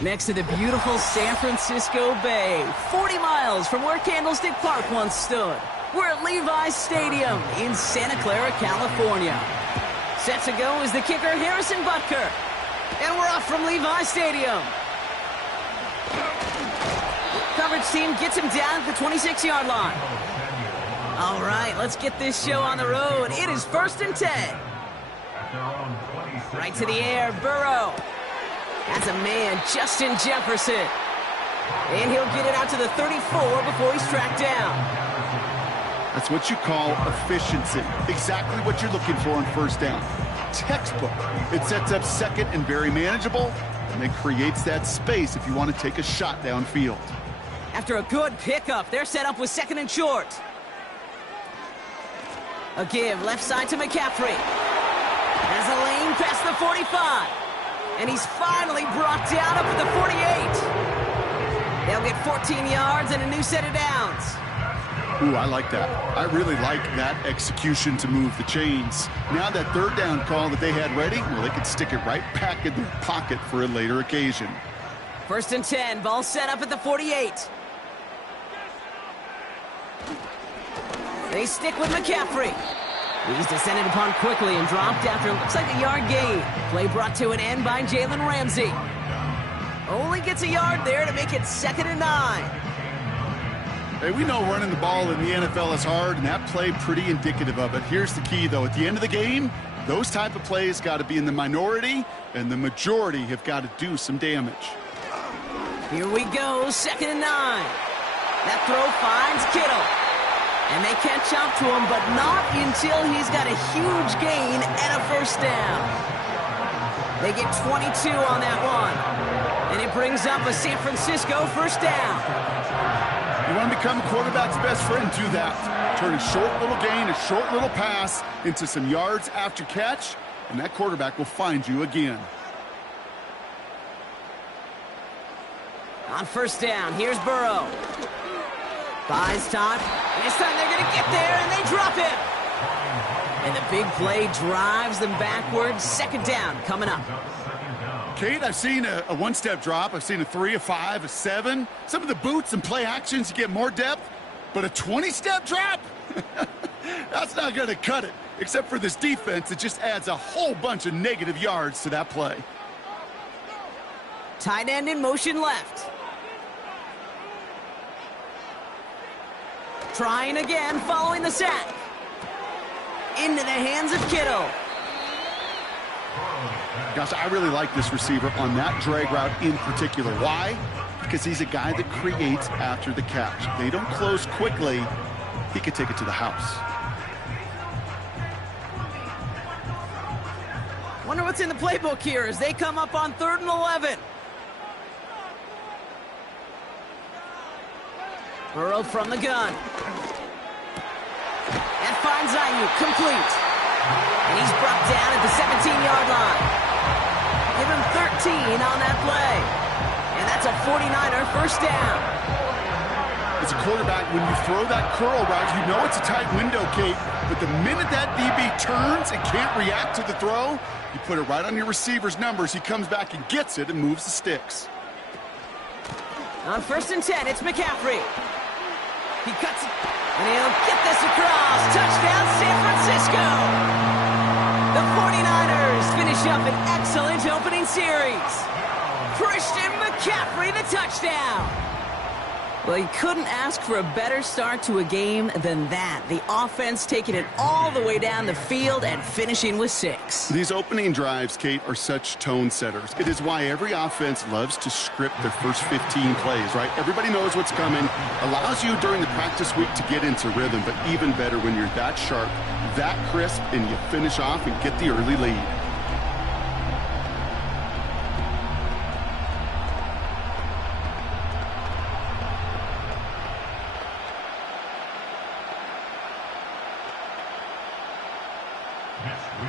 Next to the beautiful San Francisco Bay, 40 miles from where Candlestick Park once stood. We're at Levi's Stadium in Santa Clara, California. Set to go is the kicker, Harrison Butker. And we're off from Levi's Stadium. Coverage team gets him down at the 26-yard line. All right, let's get this show on the road. It is 1st and 10. Right to the air, Burrow. That's a man, Justin Jefferson. And he'll get it out to the 34 before he's tracked down. That's what you call efficiency. Exactly what you're looking for on 1st down. Textbook. It sets up 2nd and very manageable, and it creates that space if you want to take a shot downfield. After a good pickup, they're set up with 2nd and short. A give left side to McCaffrey. Has a lane past the 45. And he's finally brought down up at the 48. They'll get 14 yards and a new set of downs. Ooh, I like that. I really like that execution to move the chains. Now that 3rd down call that they had ready, well, they could stick it right back in their pocket for a later occasion. 1st and 10, ball set up at the 48. They stick with McCaffrey. He's descended upon quickly and dropped after looks like a yard gain. Play brought to an end by Jalen Ramsey. Only gets a yard there to make it 2nd and 9. Hey, we know running the ball in the NFL is hard, and that play pretty indicative of it. Here's the key, though. At the end of the game, those type of plays got to be in the minority, and the majority have got to do some damage. Here we go, 2nd and 9. That throw finds Kittle. And they catch up to him, but not until he's got a huge gain and a 1st down. They get 22 on that one. And it brings up a San Francisco 1st down. You want to become a quarterback's best friend, do that. Turn a short little gain, a short little pass into some yards after catch, and that quarterback will find you again. On 1st down, here's Burrow. Buys time, and this time they're going to get there, and they drop him. And the big play drives them backwards. 2nd down coming up. Kate, I've seen a one-step drop. I've seen a 3, a 5, a 7. Some of the boots and play actions, you get more depth. But a 20-step drop? That's not going to cut it. Except for this defense, it just adds a whole bunch of negative yards to that play. Tight end in motion left. Trying again following the sack. Into the hands of Kittle. Gosh, I really like this receiver on that drag route in particular. Why? Because he's a guy that creates after the catch. If they don't close quickly, he could take it to the house. Wonder what's in the playbook here as they come up on 3rd and 11. Burrow from the gun. And finds Ayuk complete. And he's brought down at the 17-yard line. Give him 13 on that play. And that's a 49er 1st down. As a quarterback, when you throw that curl route, you know it's a tight window, Kate. But the minute that DB turns and can't react to the throw, you put it right on your receiver's numbers. He comes back and gets it and moves the sticks. On 1st and 10, it's McCaffrey. He cuts it, and he'll get this across. Touchdown, San Francisco! The 49ers finish up an excellent opening series. Christian McCaffrey, the touchdown! Well, he couldn't ask for a better start to a game than that. The offense taking it all the way down the field and finishing with 6. These opening drives, Kate, are such tone setters. It is why every offense loves to script their first 15 plays, right? Everybody knows what's coming. Allows you during the practice week to get into rhythm, but even better when you're that sharp, that crisp, and you finish off and get the early lead.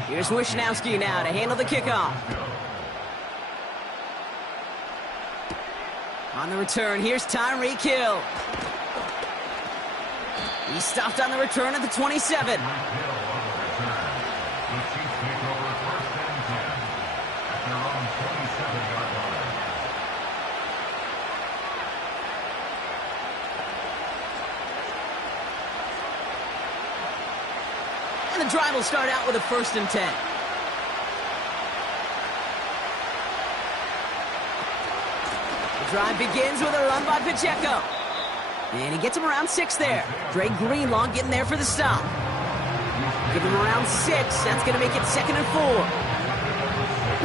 Here's Wishnowski now to handle the kickoff. On the return, here's Tyreek Hill. He stopped on the return at the 27. And the drive will start out with a 1st and 10. The drive begins with a run by Pacheco. And he gets him around 6 there. Dre Greenlaw getting there for the stop. Give him around 6. That's going to make it 2nd and 4.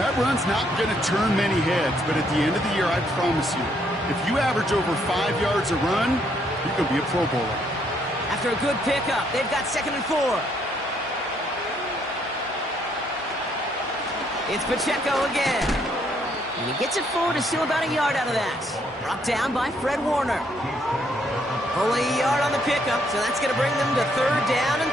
That run's not going to turn many heads, but at the end of the year, I promise you, if you average over 5 yards a run, you can be a Pro Bowler. After a good pickup, they've got 2nd and 4. It's Pacheco again. And he gets it forward to steal about a yard out of that. Brought down by Fred Warner. Only a yard on the pickup, so that's going to bring them to 3rd down and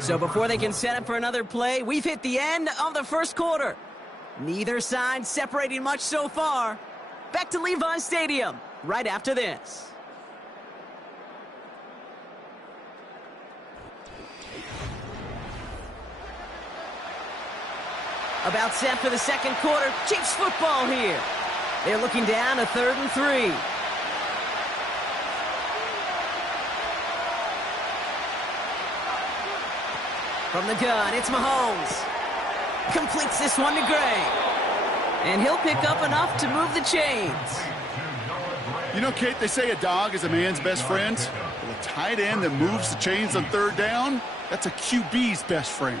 3. So before they can set up for another play, we've hit the end of the 1st quarter. Neither side separating much so far. Back to Levi's Stadium right after this. About set for the 2nd quarter. Chiefs football here. They're looking down a 3rd and 3. From the gun, it's Mahomes. Completes this one to Gray. And he'll pick up enough to move the chains. You know, Kate, they say a dog is a man's best friend. Well, a tight end that moves the chains on 3rd down, that's a QB's best friend.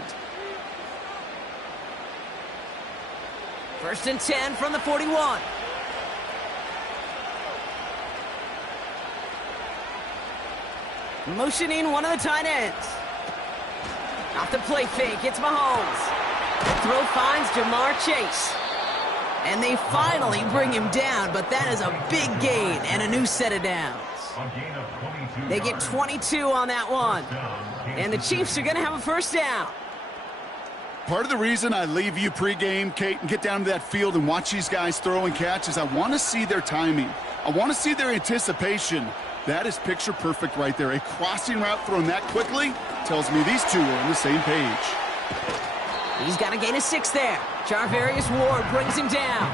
1st and 10 from the 41. Motioning one of the tight ends. Off the play fake, it's Mahomes. The throw finds Jamar Chase. And they finally bring him down, but that is a big gain and a new set of downs. They get 22 on that one. And the Chiefs are going to have a 1st down. Part of the reason I leave you pregame, Kate, and get down to that field and watch these guys throw and catch is I want to see their timing. I want to see their anticipation. That is picture perfect right there. A crossing route thrown that quickly tells me these two are on the same page. He's got a gain of 6 there. Charvarius Ward brings him down.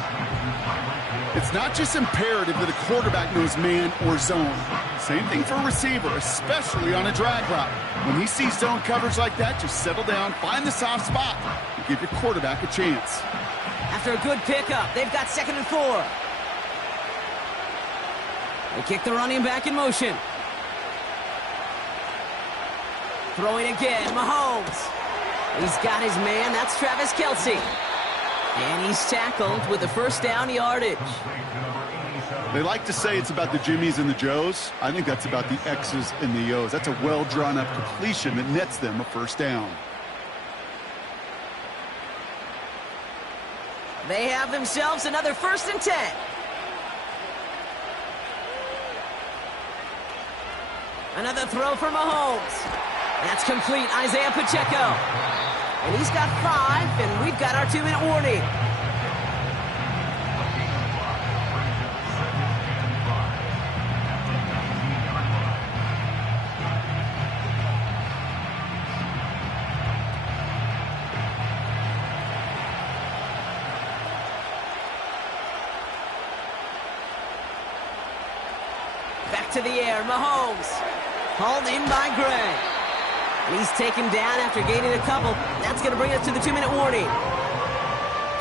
It's not just imperative that a quarterback knows man or zone. Same thing for a receiver, especially on a drag route. When he sees zone coverage like that, just settle down, find the soft spot, and give your quarterback a chance. After a good pickup, they've got 2nd and 4. They kick the running back in motion. Throwing again, Mahomes. He's got his man, that's Travis Kelce. And he's tackled with the 1st down yardage. They like to say it's about the Jimmies and the Joes. I think that's about the X's and the O's. That's a well-drawn-up completion that nets them a 1st down. They have themselves another 1st and 10. Another throw for Mahomes. That's complete, Isaiah Pacheco. And he's got 5, and we've got our 2-minute warning. Back to the air, Mahomes. Hauled in by Gray. And he's taken down after gaining a couple. That's going to bring us to the 2-minute warning.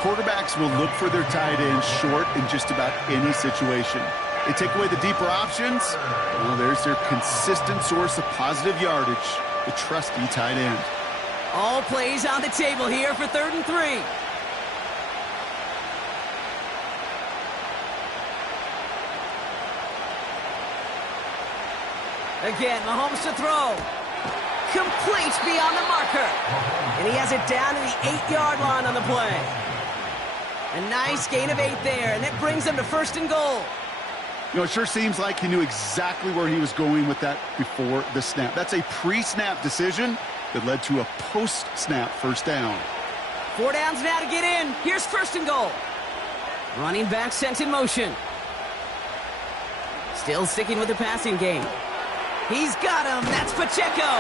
Quarterbacks will look for their tight ends short in just about any situation. They take away the deeper options. Well, there's their consistent source of positive yardage, the trusty tight end. All plays on the table here for 3rd and 3. Again, Mahomes to throw. Complete beyond the marker. And he has it down to the 8-yard line on the play. A nice gain of 8 there, and that brings them to 1st and goal. You know, it sure seems like he knew exactly where he was going with that before the snap. That's a pre-snap decision that led to a post-snap 1st down. 4 downs now to get in. Here's 1st and goal. Running back sent in motion. Still sticking with the passing game. He's got him. That's Pacheco.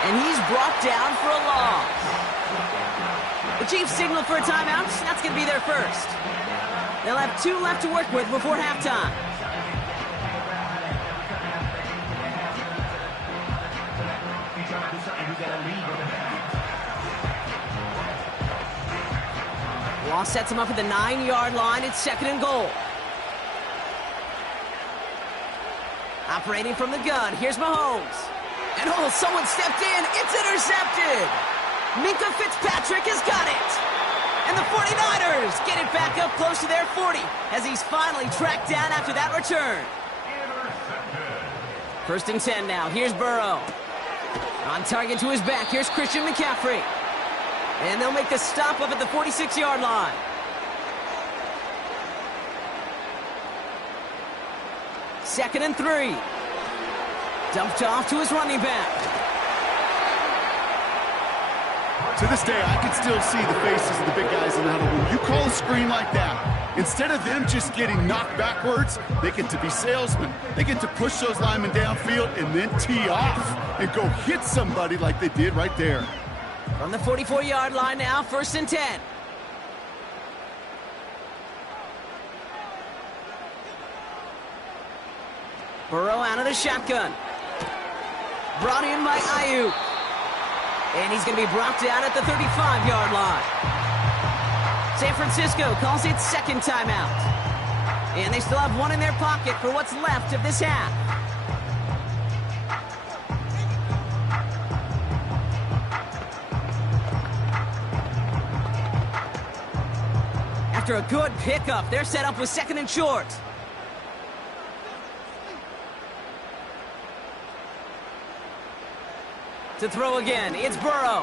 And he's brought down for a loss. The Chiefs signal for a timeout. That's going to be their first. They'll have 2 left to work with before halftime. Law sets him up at the 9-yard line. It's 2nd and goal. Operating from the gun, here's Mahomes. And oh, someone stepped in. It's intercepted. Minkah Fitzpatrick has got it. And the 49ers get it back up close to their 40 as he's finally tracked down after that return. 1st and 10 now. Here's Burrow. On target to his back. Here's Christian McCaffrey. And they'll make the stop up at the 46-yard line. Second and 3. Dumped off to his running back. To this day, I can still see the faces of the big guys in the huddle. When you call a screen like that, instead of them just getting knocked backwards, they get to be salesmen. They get to push those linemen downfield and then tee off and go hit somebody like they did right there. From the 44-yard line now, 1st and 10. Burrow out of the shotgun. Brought in by Ayuk. And he's going to be brought down at the 35-yard line. San Francisco calls it 2nd timeout. And they still have 1 in their pocket for what's left of this half. After a good pickup, they're set up with 2nd and short. To throw again, it's Burrow.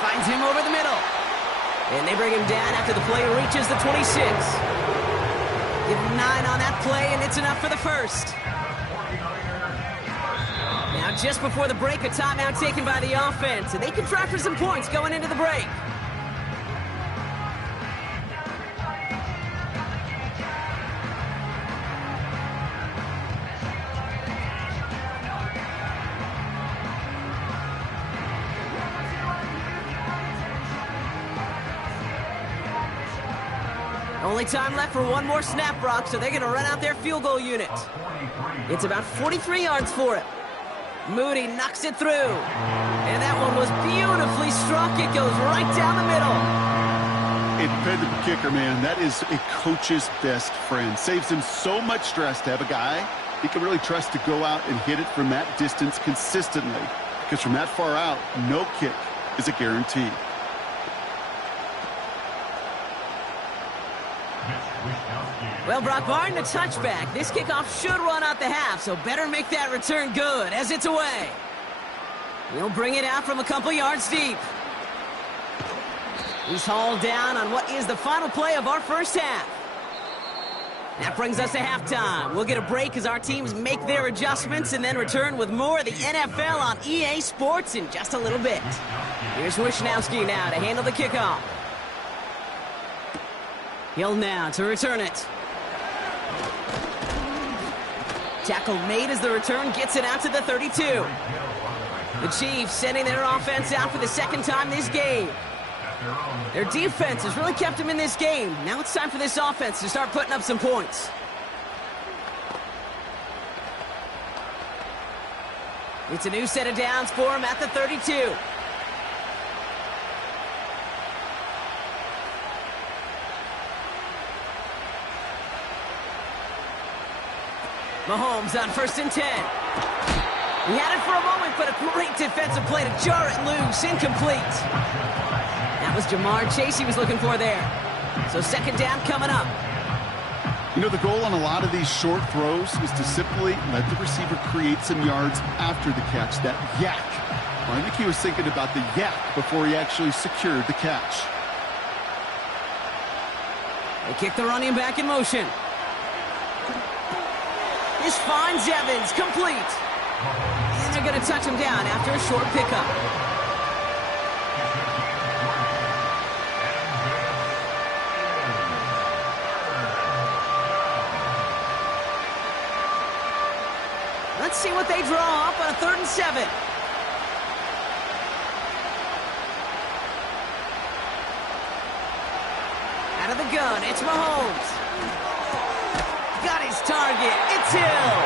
Finds him over the middle. And they bring him down after the play reaches the 26. Give him 9 on that play, and it's enough for the first. Now, just before the break, a timeout taken by the offense, and they can try for some points going into the break. Only time left for 1 more snap, Brock, so they're going to run out their field goal unit. It's about 43 yards for it. Moody knocks it through. And that one was beautifully struck. It goes right down the middle. A dependable kicker, man. That is a coach's best friend. Saves him so much stress to have a guy he can really trust to go out and hit it from that distance consistently. Because from that far out, no kick is a guarantee. Well, Brock, barring the touchback, this kickoff should run out the half, so better make that return good as it's away. He'll bring it out from a couple yards deep. He's hauled down on what is the final play of our first half. That brings us to halftime. We'll get a break as our teams make their adjustments and then return with more of the NFL on EA Sports in just a little bit. Here's Wishnowski now to handle the kickoff. Hill now to return it. Tackle made as the return gets it out to the 32. The Chiefs sending their offense out for the 2nd time this game. Their defense has really kept them in this game. Now it's time for this offense to start putting up some points. It's a new set of downs for him at the 32. Mahomes on 1st and 10. He had it for a moment, but a great defensive play to jar it loose. Incomplete. That was Jamar Chase he was looking for there. So 2nd down coming up. You know, the goal on a lot of these short throws is to simply let the receiver create some yards after the catch, that yak. Well, I think he was thinking about the yak before he actually secured the catch. They kick the running back in motion. This finds Evans, complete. And they're going to touch him down after a short pickup. Let's see what they draw up on a 3rd and 7. Out of the gun, it's Mahomes. Got his target. It's Hill.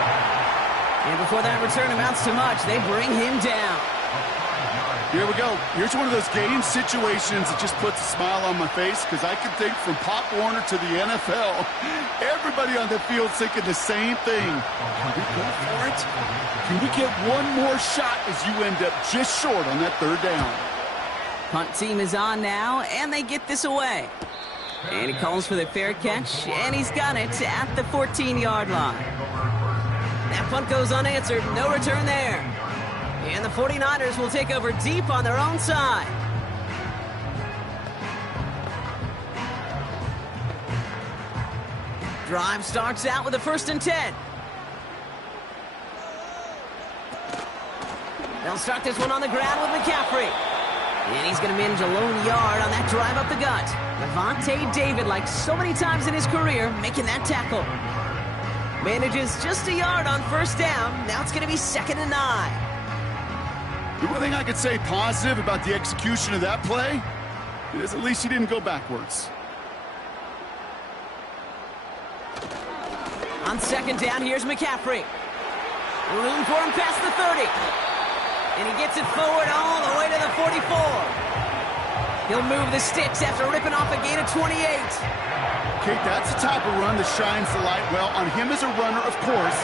And before that return amounts to much, they bring him down. Here we go. Here's one of those game situations that just puts a smile on my face because I can think from Pop Warner to the NFL. Everybody on the field thinking the same thing. Can we go for it? Can we get one more shot as you end up just short on that third down? Punt team is on now, and they get this away. And he calls for the fair catch, and he's got it at the 14-yard line. That punt goes unanswered. No return there. And the 49ers will take over deep on their own side. Drive starts out with a 1st and 10. They'll start this one on the ground with McCaffrey. And he's going to manage a lone yard on that drive up the gut. Lavonte David, like so many times in his career, making that tackle. Manages just a yard on 1st down. Now it's going to be 2nd and 9. The one thing I could say positive about the execution of that play is at least he didn't go backwards. On 2nd down, here's McCaffrey. Room for him past the 30. And he gets it forward all the way to the 44. He'll move the sticks after ripping off a gain of 28. Kate, that's the type of run that shines the light well on him as a runner, of course.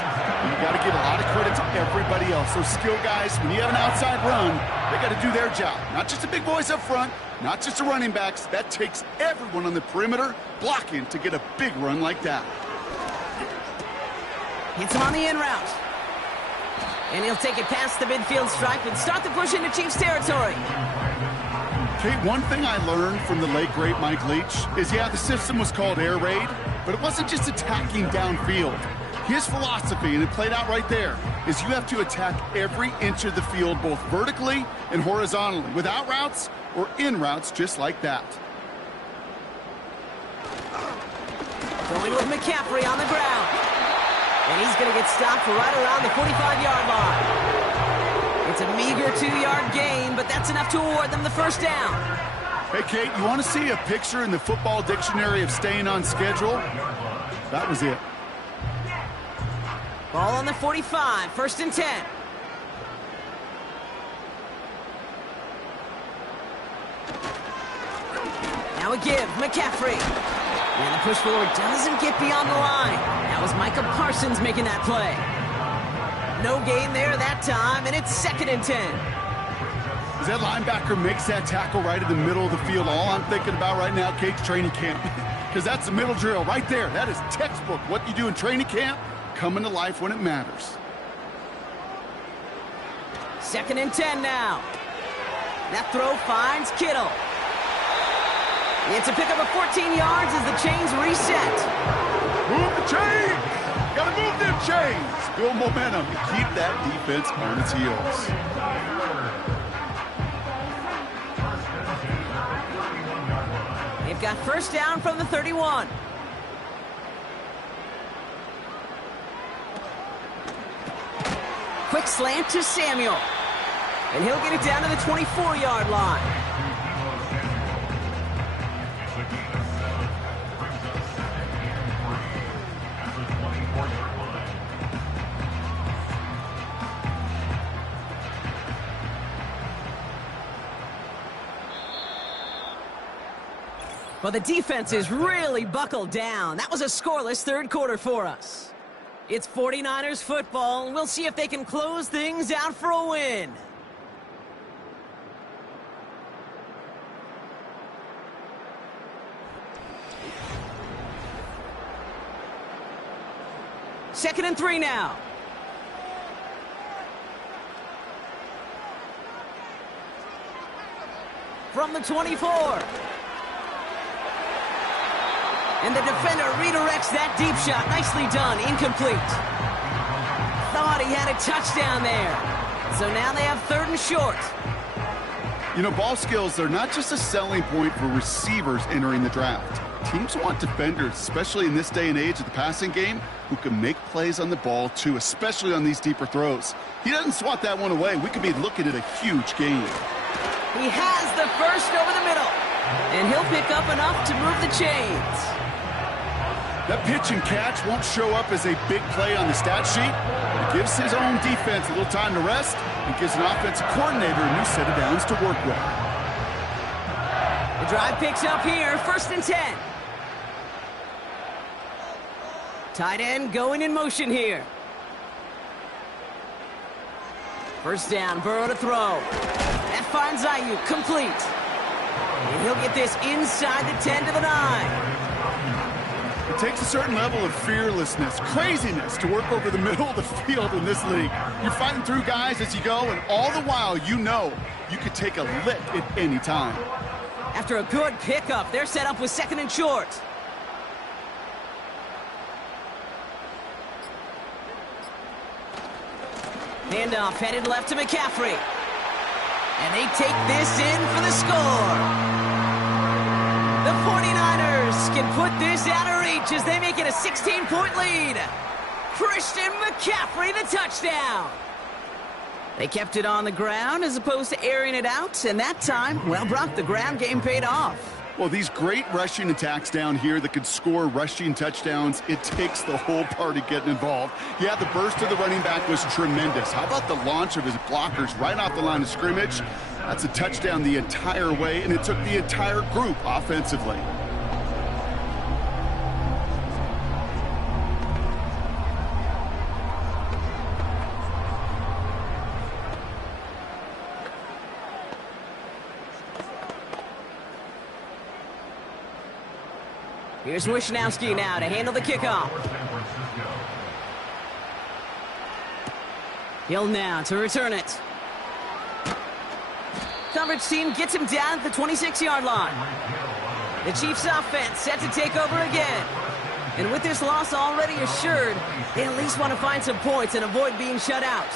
You got to give a lot of credit to everybody else. Those skill guys, when you have an outside run, they got to do their job. Not just the big boys up front, not just the running backs. That takes everyone on the perimeter blocking to get a big run like that. Hits him on the in route. And he'll take it past the midfield stripe and start the push into Chiefs territory. Kate, one thing I learned from the late, great Mike Leach is, yeah, the system was called air raid, but it wasn't just attacking downfield. His philosophy, and it played out right there, is you have to attack every inch of the field, both vertically and horizontally, without routes or in routes just like that. Going with McCaffrey on the ground. And he's going to get stopped right around the 45-yard line. It's a meager 2-yard gain, but that's enough to award them the 1st down. Hey, Kate, you want to see a picture in the football dictionary of staying on schedule? That was it. Ball on the 45, 1st and 10. Now a give, McCaffrey. And the push forward doesn't get beyond the line. That was Micah Parsons making that play. No gain there that time, and it's 2nd and 10. As that linebacker makes that tackle right in the middle of the field, all I'm thinking about right now, Kate's training camp. Because that's the middle drill right there. That is textbook. What you do in training camp, coming to life when it matters. 2nd and 10 now. That throw finds Kittle. It's a pickup of 14 yards as the chains reset. Move the chains! Gotta move them chains! Build momentum and keep that defense on its heels. They've got 1st down from the 31. Quick slant to Samuel. And he'll get it down to the 24-yard line. Well, the defense is really buckled down. That was a scoreless 3rd quarter for us. It's 49ers football, and we'll see if they can close things out for a win. Second and 3 now. From the 24. And the defender redirects that deep shot. Nicely done. Incomplete. Thought he had a touchdown there. So now they have 3rd and short. You know, ball skills, they're not just a selling point for receivers entering the draft. Teams want defenders, especially in this day and age of the passing game, who can make plays on the ball, too, especially on these deeper throws. He doesn't swat that one away. We could be looking at a huge game. He has the first over the middle. And he'll pick up enough to move the chains. That pitch and catch won't show up as a big play on the stat sheet. It gives his own defense a little time to rest and gives an offensive coordinator a new set of downs to work with. The drive picks up here, 1st and 10. Tight end going in motion here. 1st down, Burrow to throw. That finds Ayuk, complete. And he'll get this inside the 10 to the 9. It takes a certain level of fearlessness, craziness to work over the middle of the field in this league. You're fighting through guys as you go, and all the while you know you could take a lick at any time. After a good pickup, they're set up with 2nd and short. Handoff headed left to McCaffrey. And they take this in for the score. The 49ers can put this out of reach as they make it a 16-point lead. Christian McCaffrey, the touchdown. They kept it on the ground as opposed to airing it out, and that time, well, Brock, the ground game paid off. Well, these great rushing attacks down here that could score rushing touchdowns, it takes the whole party getting involved. Yeah, the burst of the running back was tremendous. How about the launch of his blockers right off the line of scrimmage? That's a touchdown the entire way, and it took the entire group offensively. Here's Wishnowski now to handle the kickoff. Hill now to return it. Coverage team gets him down at the 26-yard line. The Chiefs offense set to take over again. And with this loss already assured, they at least want to find some points and avoid being shut out.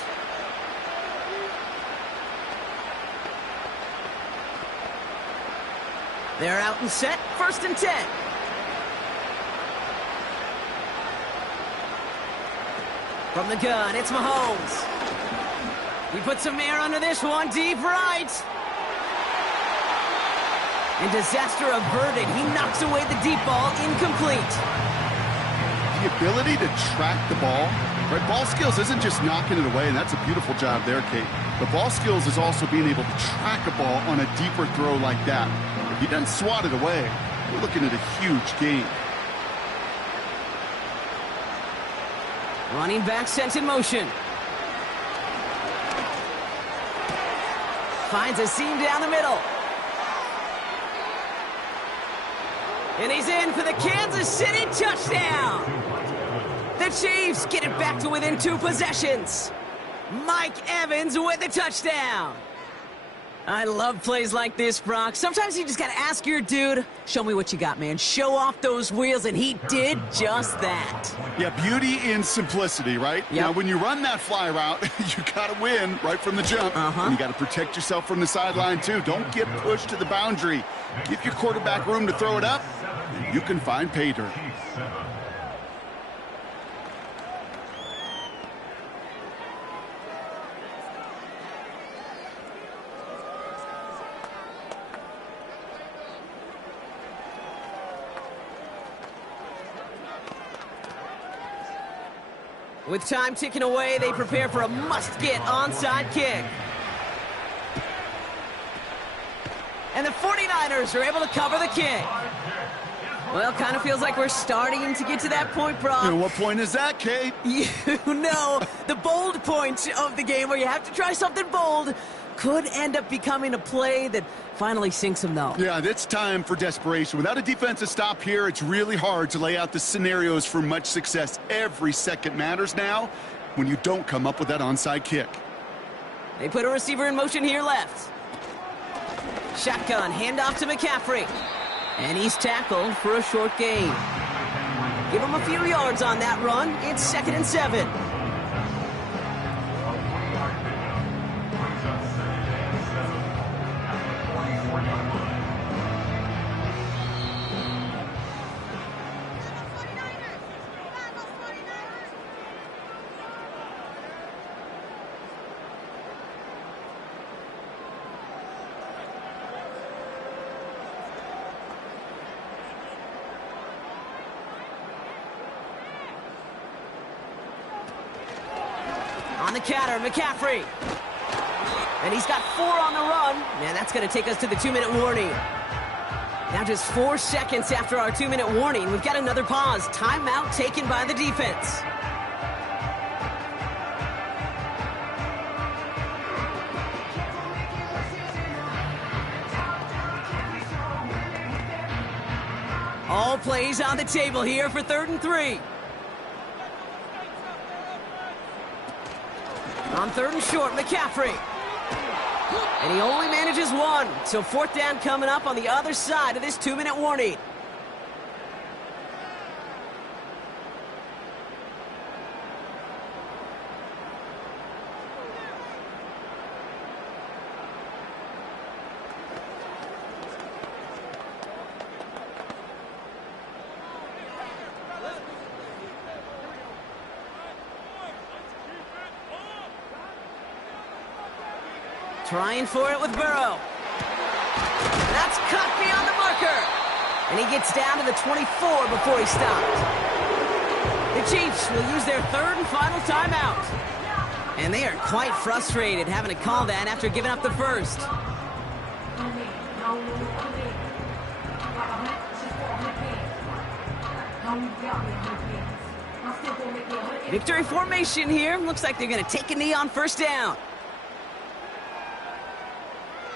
They're out and set, 1st and 10. From the gun, it's Mahomes. He puts some air under this one, deep right. And disaster averted. He knocks away the deep ball, incomplete. The ability to track the ball, right? Ball skills isn't just knocking it away, and that's a beautiful job there, Kate. The ball skills is also being able to track a ball on a deeper throw like that. If he doesn't swat it away, we're looking at a huge gain. Running back sent in motion. Finds a seam down the middle. And he's in for the Kansas City touchdown. The Chiefs get it back to within 2 possessions. Mike Evans with the touchdown. I love plays like this, Brock. Sometimes you just got to ask your dude, show me what you got, man. Show off those wheels, and he did just that. Yeah, beauty in simplicity, right? Yep. Now, when you run that fly route, you got to win right from the jump. And you got to protect yourself from the sideline, too. Don't get pushed to the boundary. Give your quarterback room to throw it up, and you can find pay dirt. With time ticking away, they prepare for a must-get onside kick. And the 49ers are able to cover the kick. Well, kind of feels like we're starting to get to that point, Brock. And what point is that, Kate? You know, the bold point of the game where you have to try something bold could end up becoming a play that finally sinks them, though. Yeah, it's time for desperation. Without a defensive stop here, it's really hard to lay out the scenarios for much success. Every second matters now when you don't come up with that onside kick. They put a receiver in motion here left. Shotgun, handoff to McCaffrey. And he's tackled for a short gain. Give him a few yards on that run. It's 2nd and 7. On the counter, McCaffrey. And he's got 4 on the run. Man, that's going to take us to the 2-minute warning. Now just 4 seconds after our 2-minute warning, we've got another pause. Timeout taken by the defense. All plays on the table here for 3rd and 3. On 3rd and short, McCaffrey. And he only manages 1. So 4th down coming up on the other side of this 2-minute warning. Trying for it with Burrow. That's cut beyond the marker. And he gets down to the 24 before he stops. The Chiefs will use their 3rd and final timeout. And they are quite frustrated having to call that after giving up the first. Victory formation here. Looks like they're going to take a knee on 1st down.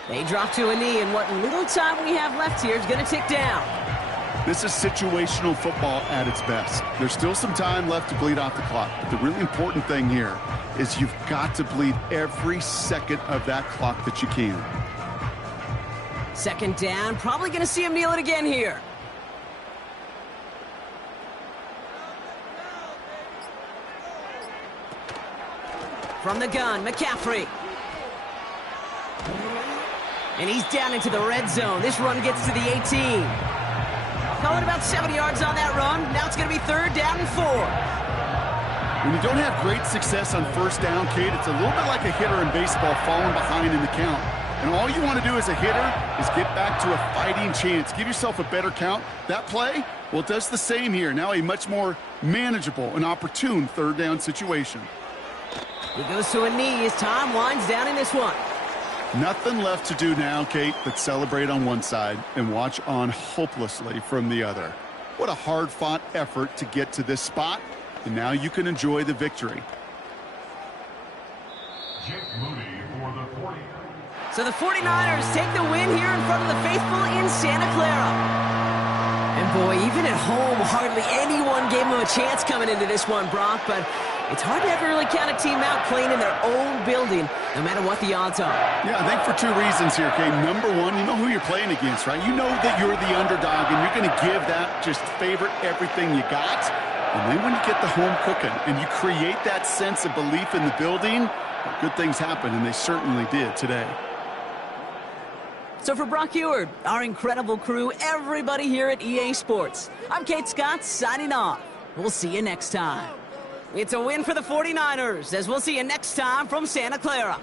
They drop to a knee, and what little time we have left here is going to tick down. This is situational football at its best. There's still some time left to bleed off the clock, but the really important thing here is you've got to bleed every second of that clock that you can. 2nd down, probably going to see him kneel it again here. From the gun, McCaffrey. And he's down into the red zone. This run gets to the 18. Call it about 70 yards on that run. Now it's going to be 3rd down and 4. When you don't have great success on 1st down, Kate, it's a little bit like a hitter in baseball falling behind in the count. And all you want to do as a hitter is get back to a fighting chance. Give yourself a better count. That play, well, it does the same here. Now a much more manageable and opportune 3rd down situation. He goes to a knee as time winds down in this one. Nothing left to do now, Kate, but celebrate on one side and watch on hopelessly from the other. What a hard-fought effort to get to this spot, and now you can enjoy the victory. Jake Moody for the 40. So the 49ers take the win here in front of the faithful in Santa Clara. And boy, even at home, hardly anyone gave them a chance coming into this one, Brock, but it's hard to ever really count a team out playing in their own building, no matter what the odds are. Yeah, I think for 2 reasons here, Kate. Number one, you know who you're playing against, right? You know that you're the underdog, and you're going to give that just favorite everything you got. And then when you get the home cooking and you create that sense of belief in the building, good things happen, and they certainly did today. So for Brock Huard, our incredible crew, everybody here at EA Sports, I'm Kate Scott signing off. We'll see you next time. It's a win for the 49ers, as we'll see you next time from Santa Clara.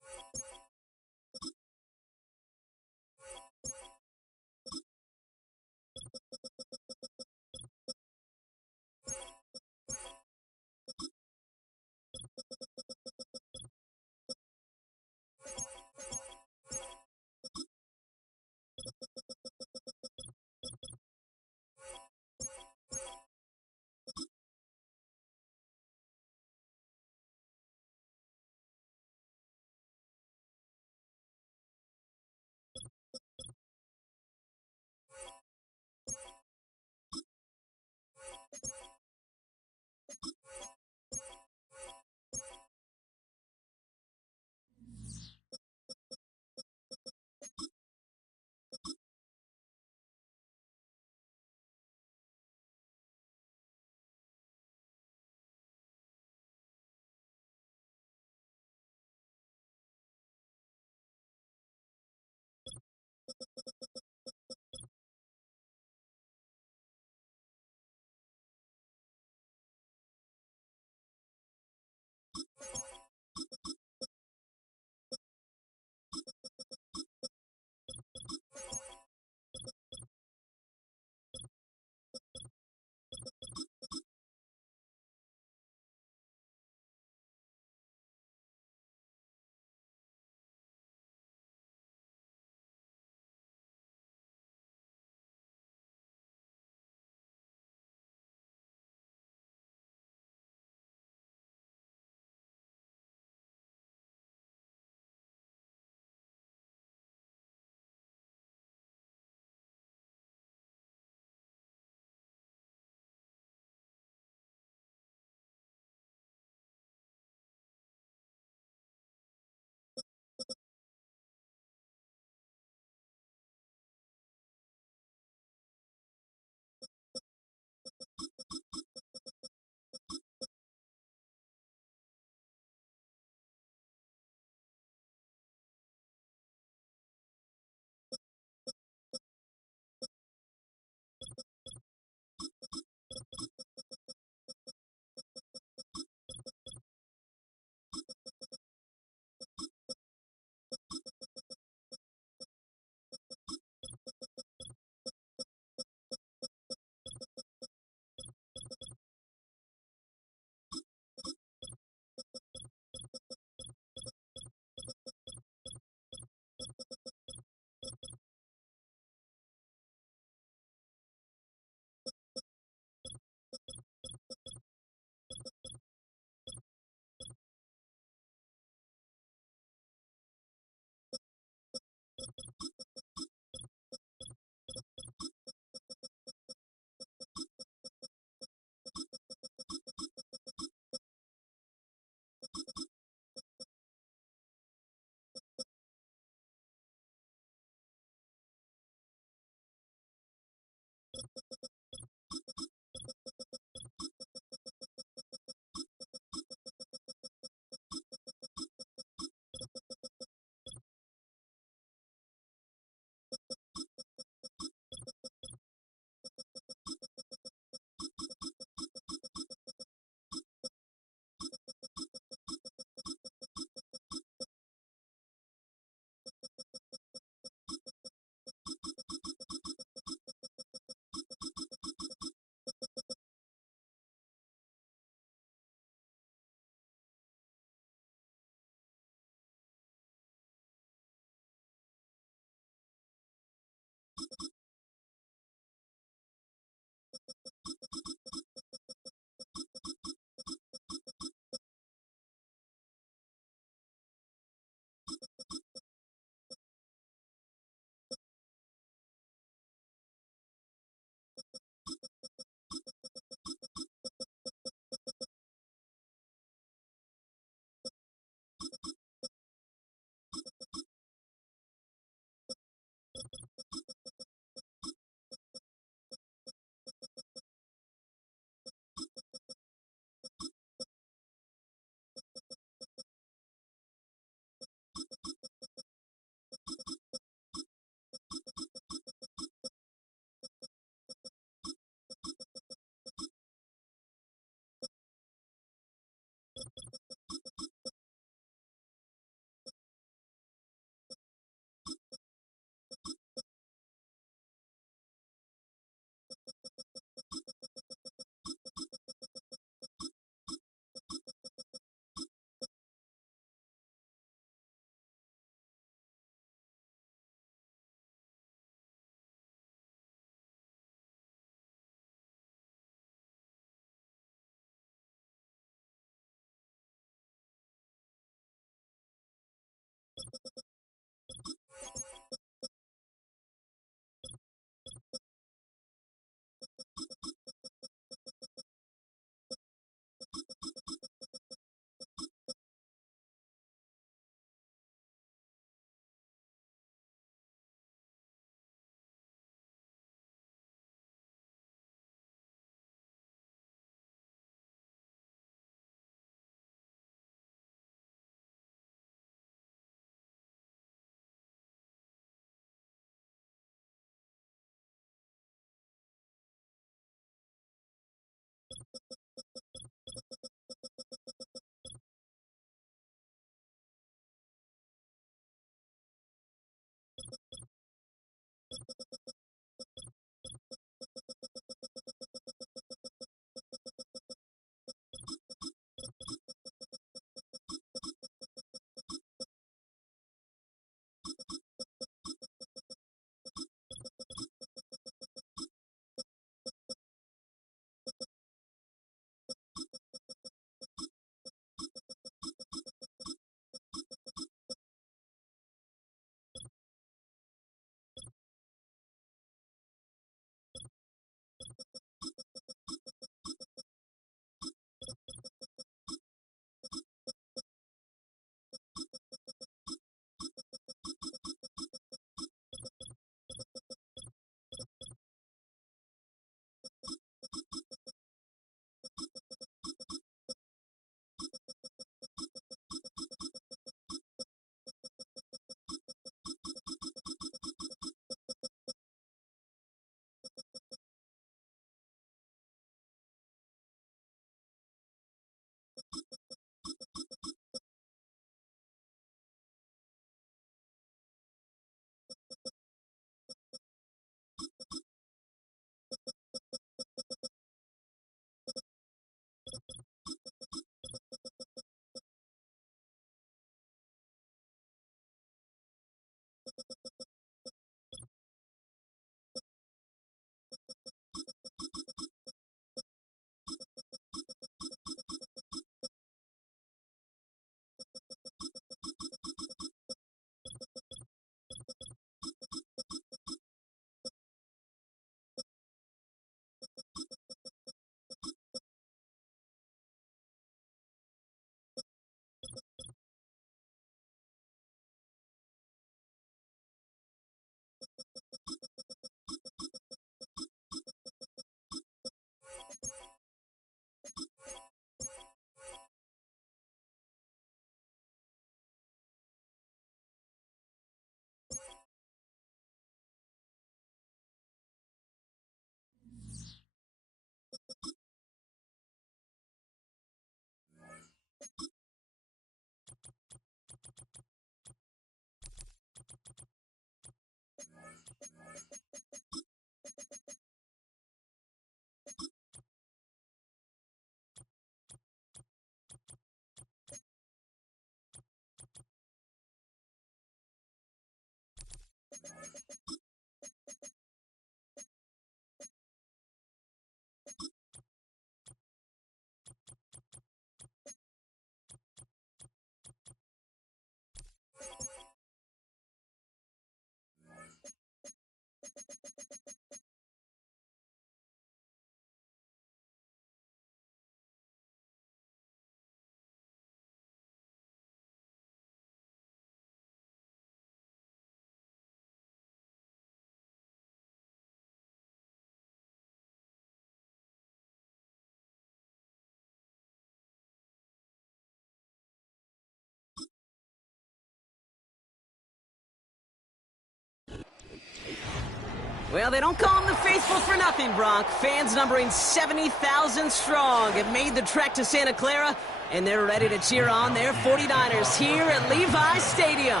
Well, they don't call them the faithful for nothing, Brock. Fans numbering 70,000 strong have made the trek to Santa Clara, and they're ready to cheer on their 49ers here at Levi's Stadium.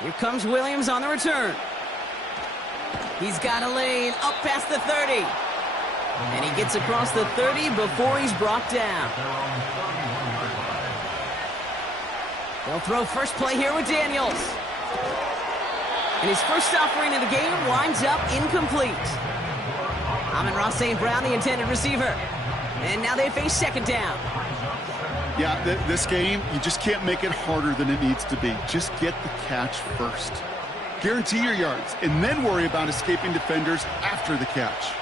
Here comes Williams on the return. He's got a lane up past the 30. And he gets across the 30 before he's brought down. They'll throw first play here with Daniels. And his first offering of the game winds up incomplete. Amon-Ra St. Brown, the intended receiver. And now they face second down. Yeah, this game, you just can't make it harder than it needs to be. Just get the catch first. Guarantee your yards, and then worry about escaping defenders after the catch.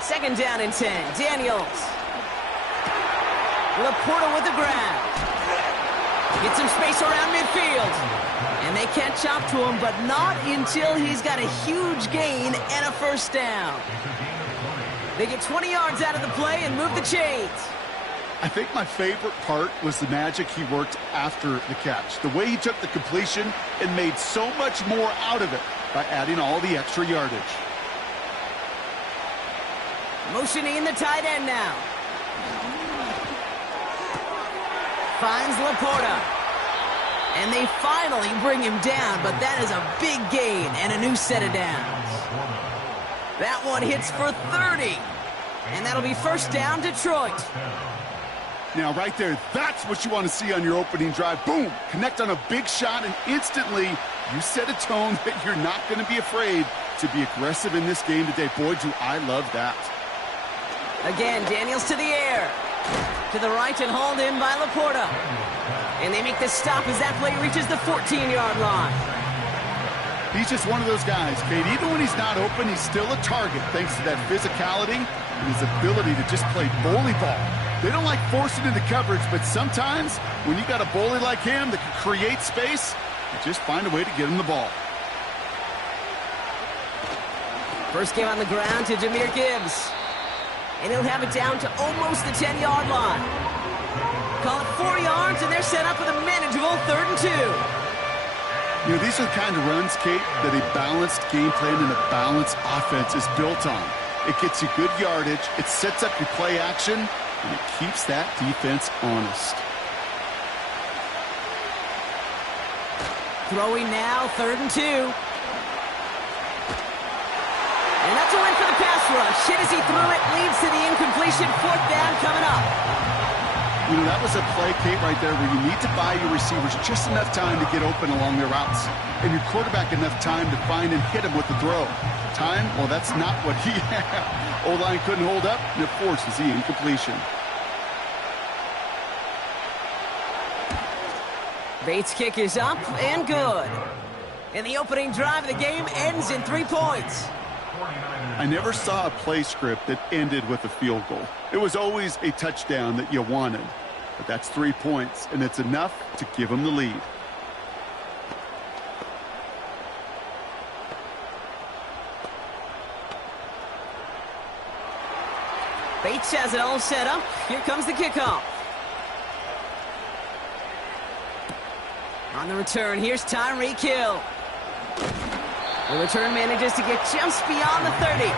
Second down and 10. Daniels. Laporta with the grab. Gets some space around midfield. And they catch up to him, but not until he's got a huge gain and a first down. They get 20 yards out of the play and move the chains. I think my favorite part was the magic he worked after the catch. The way he took the completion and made so much more out of it by adding all the extra yardage. Motioning in the tight end now. Finds Laporta. And they finally bring him down, but that is a big gain and a new set of downs. That one hits for 30. And that'll be first down, Detroit. Now, right there, that's what you want to see on your opening drive. Boom! Connect on a big shot, and instantly you set a tone that you're not going to be afraid to be aggressive in this game today. Boy, do I love that. Again, Daniels to the air. To the right and hauled in by Laporta. And they make the stop as that play reaches the 14-yard line. He's just one of those guys, Kate. Even when he's not open, he's still a target thanks to that physicality and his ability to just play bully ball. They don't like forcing into coverage, but sometimes when you got a bully like him that can create space, you just find a way to get him the ball. First game on the ground to Jahmyr Gibbs. And he'll have it down to almost the 10-yard line. Call it 4 yards, and they're set up with a manageable 3rd and 2. You know, these are the kind of runs, Kate, that a balanced game plan and a balanced offense is built on. It gets you good yardage, it sets up your play action, and it keeps that defense honest. Throwing now, 3rd and 2. And that's a win for the pass rush. Hit as he threw it, leads to the incompletion. 4th down coming up. You know, that was a play, Kate, right there where you need to buy your receivers just enough time to get open along their routes. And your quarterback enough time to find and hit him with the throw. Time? Well, that's not what he had. O-line couldn't hold up, and it forces the incompletion. Bates' kick is up and good. And the opening drive of the game ends in 3 points. I never saw a play script that ended with a field goal. It was always a touchdown that you wanted. But that's 3 points, and it's enough to give them the lead. Bates has it all set up. Here comes the kickoff. On the return, here's Tyreek Hill. The return manages to get just beyond the 30.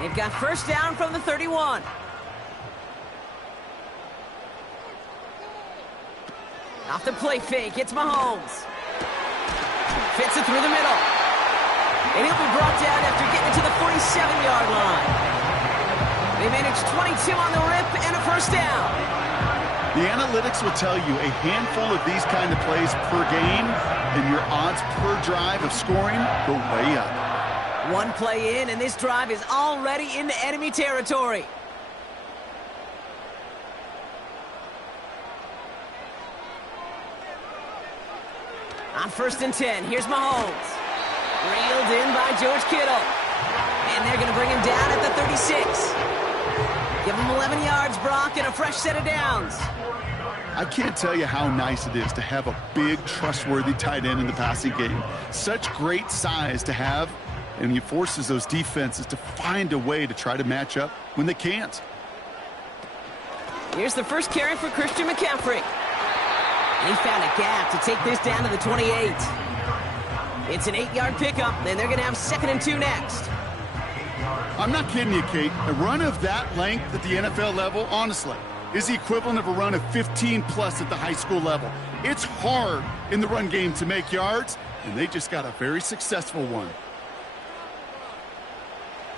They've got first down from the 31. Off the play fake, it's Mahomes. Fits it through the middle. And he'll be brought down after getting to the 47-yard line. They manage 22 on the rip and a first down. The analytics will tell you a handful of these kind of plays per game, and your odds per drive of scoring go way up. One play in, and this drive is already into enemy territory. On 1st and 10, here's Mahomes. Reeled in by George Kittle. And they're going to bring him down at the 36. Give him 11 yards, Brock, and a fresh set of downs. I can't tell you how nice it is to have a big, trustworthy tight end in the passing game. Such great size to have, and he forces those defenses to find a way to try to match up when they can't. Here's the first carry for Christian McCaffrey. And he found a gap to take this down to the 28. It's an 8-yard pickup, and they're going to have 2nd and 2 next. I'm not kidding you, Kate. A run of that length at the NFL level, honestly, is the equivalent of a run of 15-plus at the high school level. It's hard in the run game to make yards, and they just got a very successful one.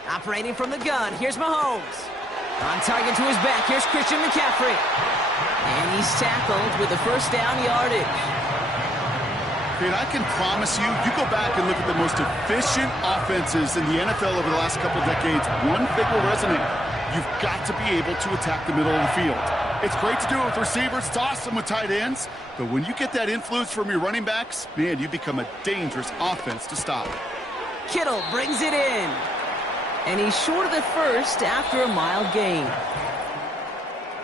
Operating from the gun, here's Mahomes. On target to his back, here's Christian McCaffrey. And he's tackled with the first down yardage. Kate, I can promise you, you go back and look at the most efficient offenses in the NFL over the last couple of decades, one thing will resonate. You've got to be able to attack the middle of the field. It's great to do it with receivers. It's awesome with tight ends. But when you get that influence from your running backs, man, you become a dangerous offense to stop. Kittle brings it in. And he's short of the first after a mild gain.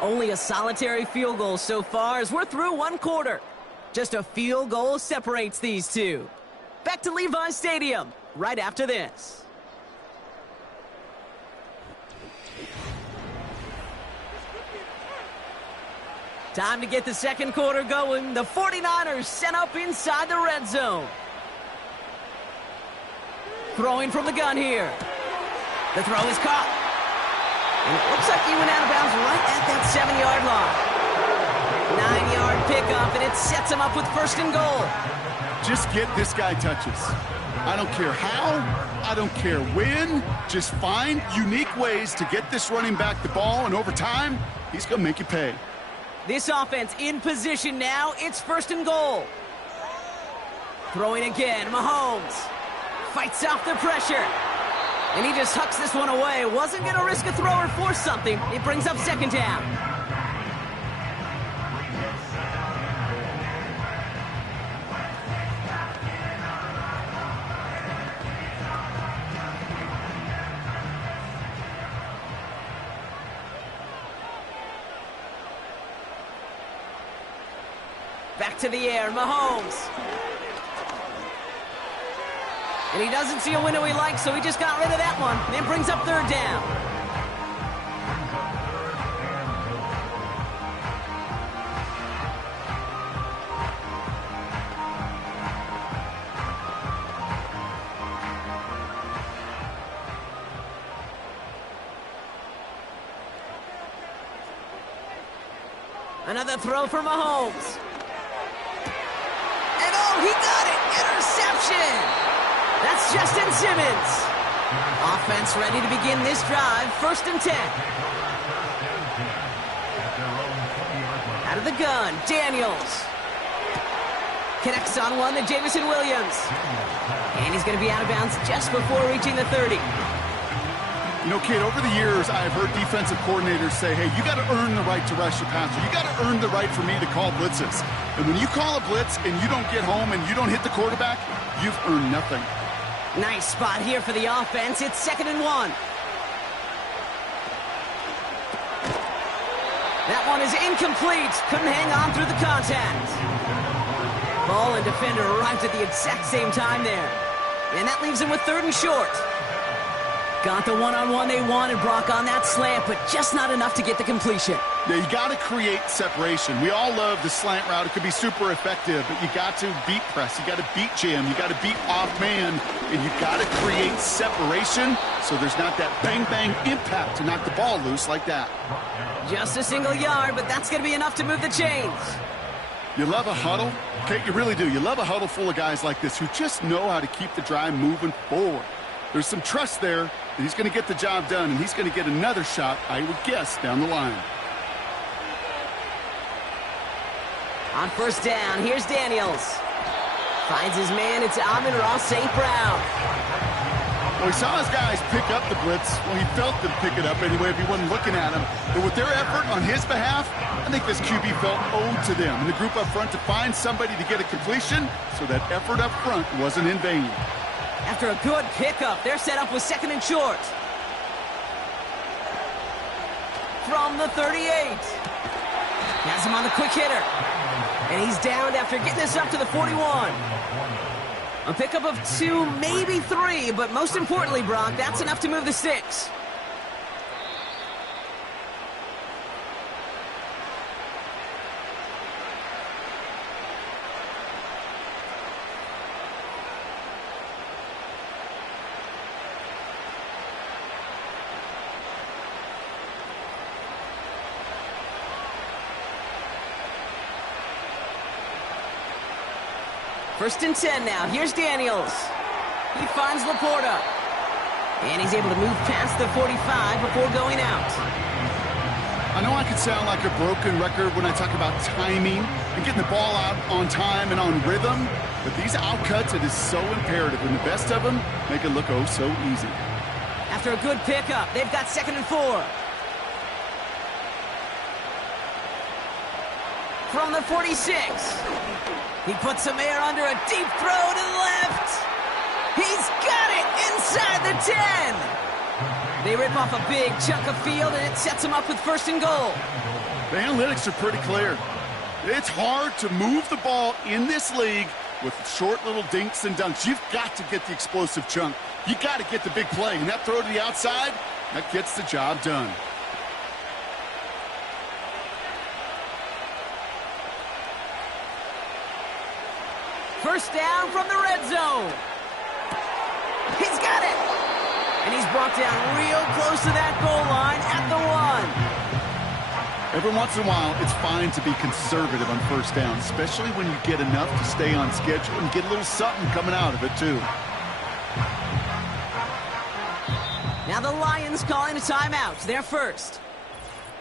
Only a solitary field goal so far as we're through one quarter. Just a field goal separates these two. Back to Levi's Stadium right after this. Time to get the second quarter going. The 49ers sent up inside the red zone. Throwing from the gun here. The throw is caught. And it looks like he went out of bounds right at that 7-yard line. 9-yard pickup, and it sets him up with 1st and goal. Just get this guy touches. I don't care how, I don't care when. Just find unique ways to get this running back the ball, and over time, he's going to make you pay. This offense in position now. It's 1st and goal. Throwing again, Mahomes. Fights off the pressure. And he just hucks this one away. Wasn't going to risk a throw or force something. It brings up 2nd down. Back to the air, Mahomes. And he doesn't see a window he likes, so he just got rid of that one. And brings up 3rd down. Another throw for Mahomes. And oh, he got it! Interception! That's Justin Simmons. Offense ready to begin this drive. 1st and 10. Out of the gun, Daniels. Connects on one to Jameson Williams. And he's going to be out of bounds just before reaching the 30. You know, Kate, over the years, I've heard defensive coordinators say, hey, you got to earn the right to rush your passer. You got to earn the right for me to call blitzes. And when you call a blitz and you don't get home and you don't hit the quarterback, you've earned nothing. Nice spot here for the offense. It's 2nd and 1. That one is incomplete. Couldn't hang on through the contact. Ball and defender arrived at the exact same time there. And that leaves him with 3rd and short. Got the one-on-one they wanted, Brock, on that slant, but just not enough to get the completion. Yeah, you got to create separation. We all love the slant route. It could be super effective, but you got to beat press. You got to beat jam. You got to beat off man, and you got to create separation so there's not that bang-bang impact to knock the ball loose like that. Just a single yard, but that's going to be enough to move the chains. You love a huddle? Okay, you really do. You love a huddle full of guys like this who just know how to keep the drive moving forward. There's some trust there that he's going to get the job done, and he's going to get another shot, I would guess, down the line. On 1st down, here's Daniels. Finds his man, it's Amon-Ra St. Brown. Well, he saw his guys pick up the blitz. Well, he felt them pick it up anyway if he wasn't looking at him. But with their effort on his behalf, I think this QB felt owed to them and the group up front to find somebody to get a completion, so that effort up front wasn't in vain. After a good pickup, they're set up with 2nd and short. From the 38. Has him on the quick hitter. And he's downed after getting this up to the 41. A pickup of 2, maybe 3, but most importantly, Brock, that's enough to move the sticks. First and 10 now. Here's Daniels. He finds Laporta. And he's able to move past the 45 before going out. I know I could sound like a broken record when I talk about timing and getting the ball out on time and on rhythm, but these outcuts, it is so imperative, and the best of them make it look oh so easy. After a good pickup, they've got 2nd and 4. From the 46. He puts some air under a deep throw to the left. He's got it inside the 10. They rip off a big chunk of field, and it sets him up with 1st and goal. The analytics are pretty clear. It's hard to move the ball in this league with short little dinks and dunks. You've got to get the explosive chunk. You got to get the big play, and that throw to the outside, that gets the job done. First down from the red zone. He's got it. And he's brought down real close to that goal line at the 1. Every once in a while, it's fine to be conservative on first down, especially when you get enough to stay on schedule and get a little something coming out of it, too. Now the Lions calling a timeout. They're first.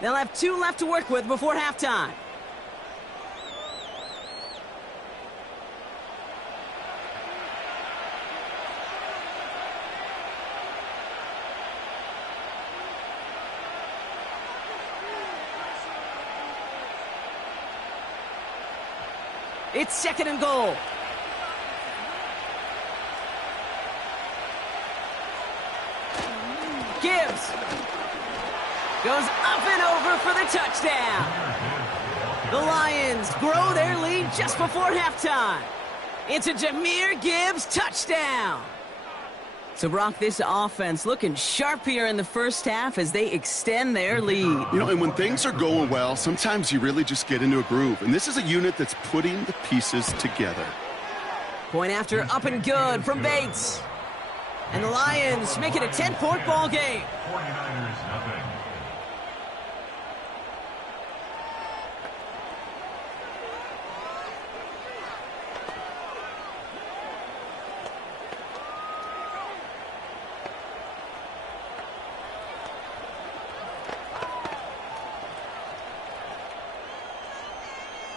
They'll have 2 left to work with before halftime. It's 2nd and goal. Gibbs goes up and over for the touchdown. The Lions grow their lead just before halftime. It's a Jahmyr Gibbs touchdown. So, Brock, this offense looking sharp here in the first half as they extend their lead. You know, and when things are going well, sometimes you really just get into a groove. And this is a unit that's putting the pieces together. Point after up and good from Bates. And the Lions make it a 10-point ball game. 49ers nothing.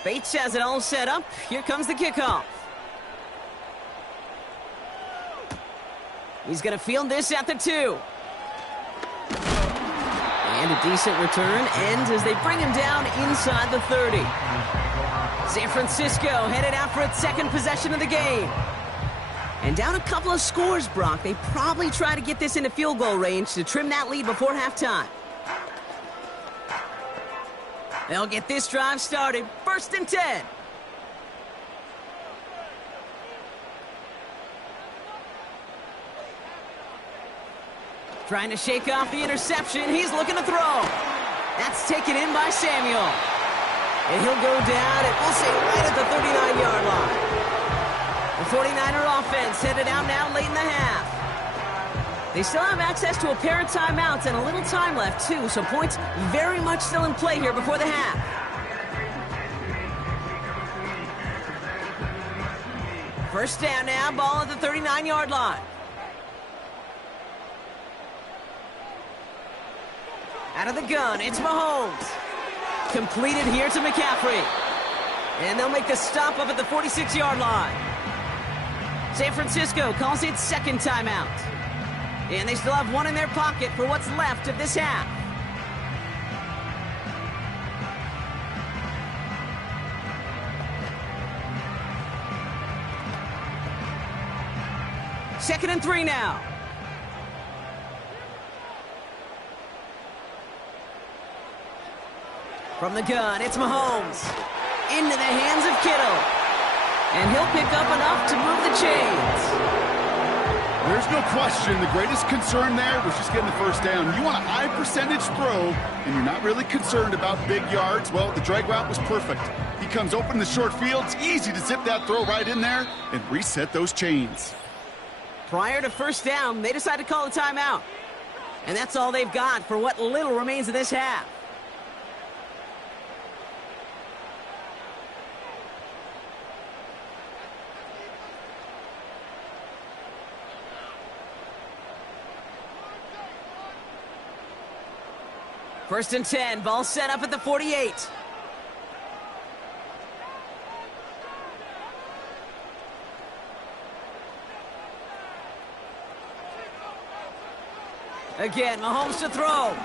Bates has it all set up. Here comes the kickoff. He's going to field this at the 2. And a decent return ends as they bring him down inside the 30. San Francisco headed out for its 2nd possession of the game. And down a couple of scores, Brock. They probably try to get this into field goal range to trim that lead before halftime. They'll get this drive started. 1st and 10. Trying to shake off the interception. He's looking to throw. That's taken in by Samuel. And he'll go down, and we'll say right at the 39-yard line. The 49er offense headed out now late in the half. They still have access to a pair of timeouts and a little time left, too, so points very much still in play here before the half. First down now, ball at the 39-yard line. Out of the gun, it's Mahomes. Completed here to McCaffrey. And they'll make the stop up at the 46-yard line. San Francisco calls its 2nd timeout. And they still have 1 in their pocket for what's left of this half. Second and 3 now. From the gun, it's Mahomes. Into the hands of Kittle. And he'll pick up enough to move the chains. There's no question the greatest concern there was just getting the first down. You want a high percentage throw, and you're not really concerned about big yards. Well, the drag route was perfect. He comes open in the short field. It's easy to zip that throw right in there and reset those chains. Prior to first down, they decide to call a timeout. And that's all they've got for what little remains of this half. First and 10, ball set up at the 48. Again, Mahomes to throw.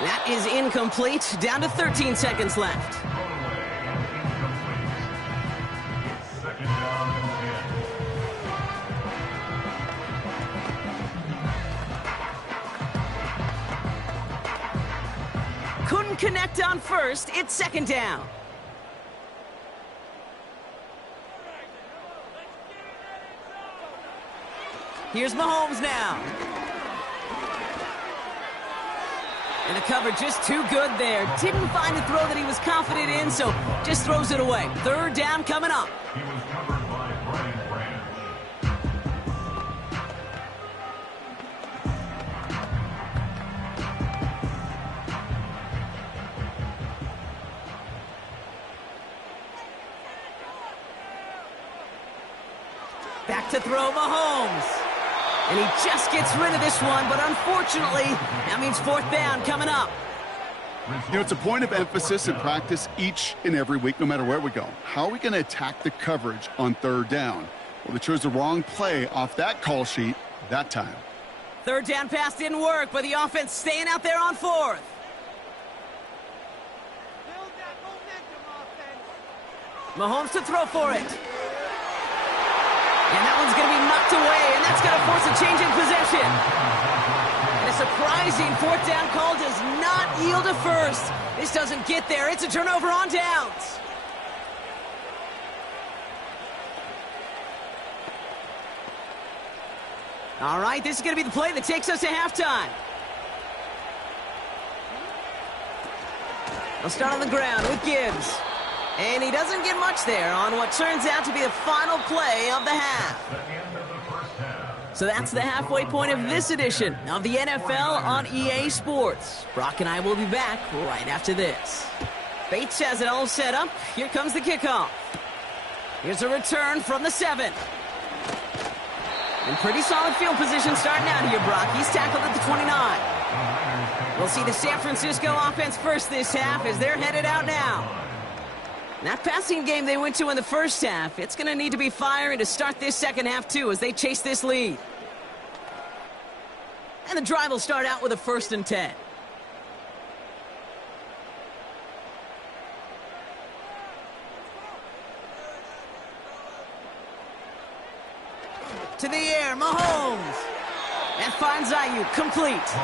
That is incomplete. Down to 13 seconds left. Second down and 10. Couldn't connect on first. It's second down. Here's Mahomes now. And the cover just too good there. Didn't find a throw that he was confident in, so just throws it away. Third down coming up. He was covered by Brian Branch. Back to throw Mahomes. And he just gets rid of this one, but unfortunately, that means fourth down coming up. You know, it's a point of emphasis in practice each and every week, no matter where we go. How are we going to attack the coverage on third down? Well, they chose the wrong play off that call sheet that time. Third down pass didn't work, but the offense staying out there on fourth. Mahomes to throw for it. And that one's going to be knocked away, and that's going to force a change in possession. And a surprising fourth down call does not yield a first. This doesn't get there. It's a turnover on downs. All right, this is going to be the play that takes us to halftime. We'll start on the ground with Gibbs. And he doesn't get much there on what turns out to be the final play of the half. The end of the first half. So that's the halfway point of this edition of the NFL on EA Sports. Brock and I will be back right after this. Bates has it all set up. Here comes the kickoff. Here's a return from the 7. In pretty solid field position starting out here, Brock. He's tackled at the 29. We'll see the San Francisco offense first this half as they're headed out now. That passing game they went to in the first half, it's going to need to be firing to start this second half, too, as they chase this lead. And the drive will start out with a first and 10. To the air, Mahomes. And finds Ayuk, complete.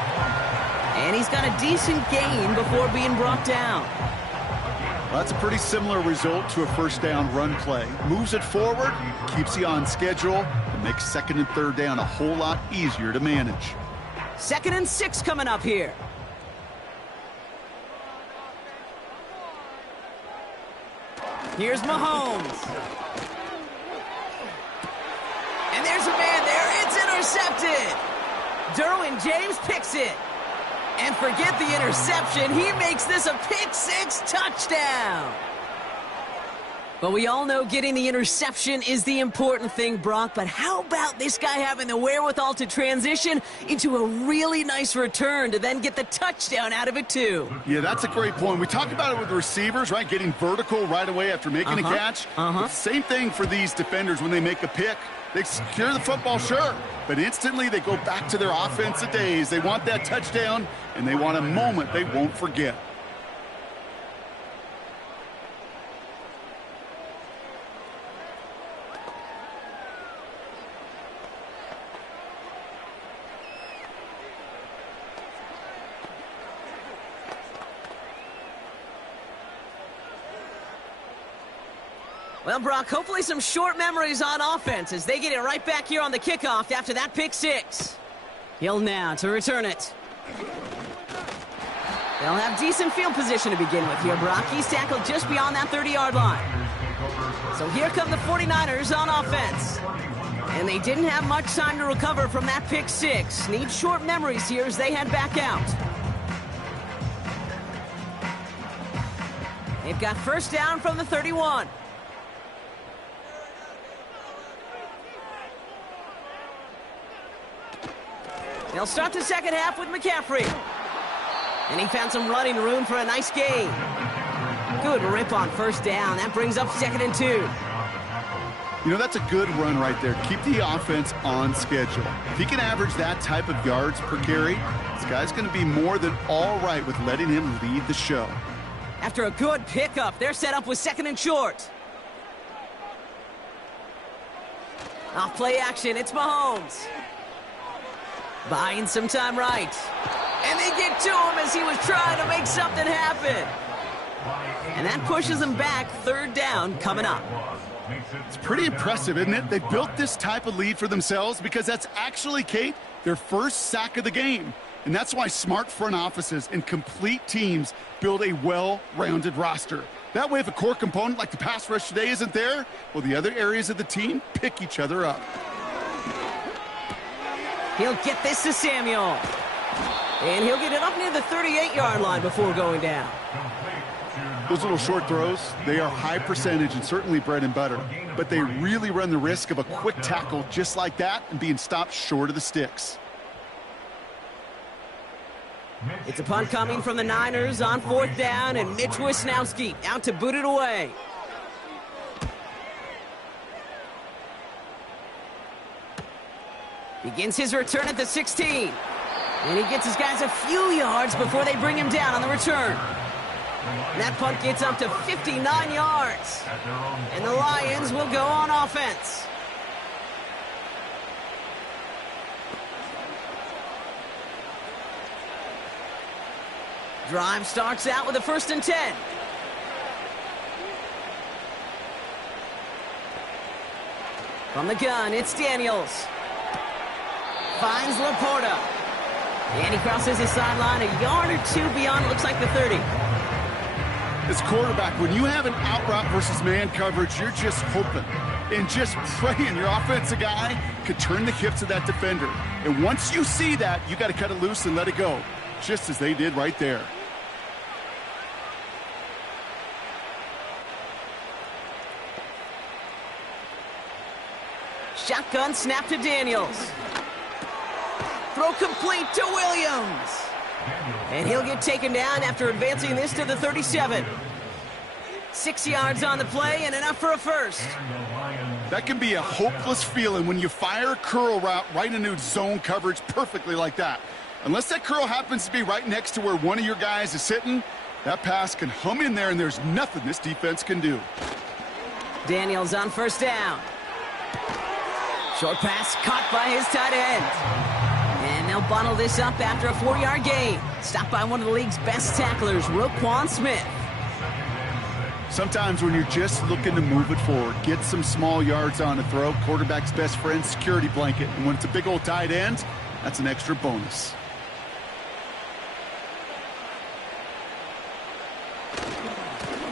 And he's got a decent gain before being brought down. Well, that's a pretty similar result to a first down run play. Moves it forward, keeps you on schedule, and makes second and third down a whole lot easier to manage. Second and 6 coming up here. Here's Mahomes. And there's a man there. It's intercepted. Derwin James picks it. And forget the interception. He makes this a pick-six touchdown. But we all know getting the interception is the important thing, Brock. But how about this guy having the wherewithal to transition into a really nice return to then get the touchdown out of it, too? Yeah, that's a great point. We talk about it with the receivers, right? Getting vertical right away after making a catch. Same thing for these defenders when they make a pick. They secure the football, sure, but instantly they go back to their offensive days. They want that touchdown, and they want a moment they won't forget. Well, Brock, hopefully some short memories on offense as they get it right back here on the kickoff after that pick six. Hill now to return it. They'll have decent field position to begin with here, Brock. He's tackled just beyond that 30-yard line. So here come the 49ers on offense. And they didn't have much time to recover from that pick six. Need short memories here as they head back out. They've got first down from the 31. They'll start the second half with McCaffrey. And he found some running room for a nice gain. Good rip on first down. That brings up 2nd and 2. You know, that's a good run right there. Keep the offense on schedule. If he can average that type of yards per carry, this guy's going to be more than all right with letting him lead the show. After a good pickup, they're set up with 2nd and short. Off play action, it's Mahomes. Buying some time right. And they get to him as he was trying to make something happen. And that pushes him back. 3rd down coming up. It's pretty impressive, isn't it? They built this type of lead for themselves because that's actually, Kate, their first sack of the game. And that's why smart front offices and complete teams build a well-rounded roster. That way, if a core component like the pass rush today isn't there, well, the other areas of the team pick each other up. He'll get this to Samuel. And he'll get it up near the 38-yard line before going down. Those little short throws, they are high percentage and certainly bread and butter. But they really run the risk of a quick tackle just like that and being stopped short of the sticks. It's a punt coming from the Niners on 4th down, and Mitch Wisnowski out to boot it away. Begins his return at the 16. And he gets his guys a few yards before they bring him down on the return. And that punt gets up to 59 yards. And the Lions will go on offense. Drive starts out with a 1st and 10. From the gun, it's Daniels. Finds Laporta. And he crosses his sideline a yard or two beyond, it looks like the 30. As quarterback, when you have an out route versus man coverage, you're just hoping and just praying your offensive guy could turn the hips of that defender. And once you see that, you got to cut it loose and let it go, just as they did right there. Shotgun snap to Daniels. Throw complete to Williams. And he'll get taken down after advancing this to the 37. 6 yards on the play and enough for a first. That can be a hopeless feeling when you fire a curl route right into zone coverage perfectly like that. Unless that curl happens to be right next to where one of your guys is sitting, that pass can hum in there and there's nothing this defense can do. Daniels on 1st down. Short pass caught by his tight end. And they'll bundle this up after a 4-yard gain. Stopped by one of the league's best tacklers, Roquan Smith. Sometimes when you're just looking to move it forward, get some small yards on a throw, quarterback's best friend, security blanket. And when it's a big old tight end, that's an extra bonus.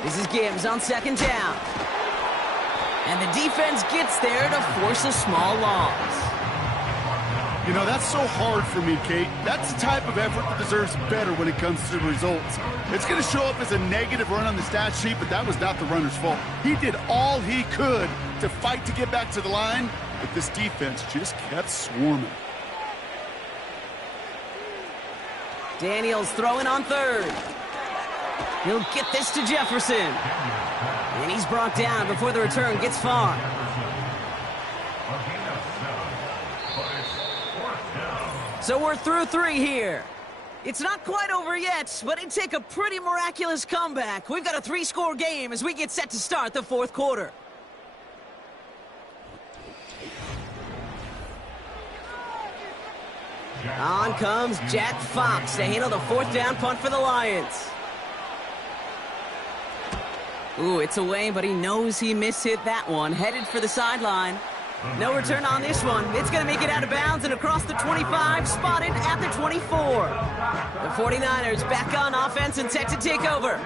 This is Gibbs on 2nd down. And the defense gets there to force a small loss. You know, that's so hard for me, Kate. That's the type of effort that deserves better when it comes to the results. It's going to show up as a negative run on the stat sheet, but that was not the runner's fault. He did all he could to fight to get back to the line, but this defense just kept swarming. Daniels throwing on 3rd. He'll get this to Jefferson. And he's brought down before the return gets far. So we're through 3 here. It's not quite over yet, but it'd take a pretty miraculous comeback. We've got a 3-score game as we get set to start the 4th quarter. On comes Jack Fox to handle the 4th down punt for the Lions. Ooh, it's away, but he knows he mishit that one. Headed for the sideline. No return on this one. It's going to make it out of bounds and across the 25, spotted at the 24. The 49ers back on offense and set to take over.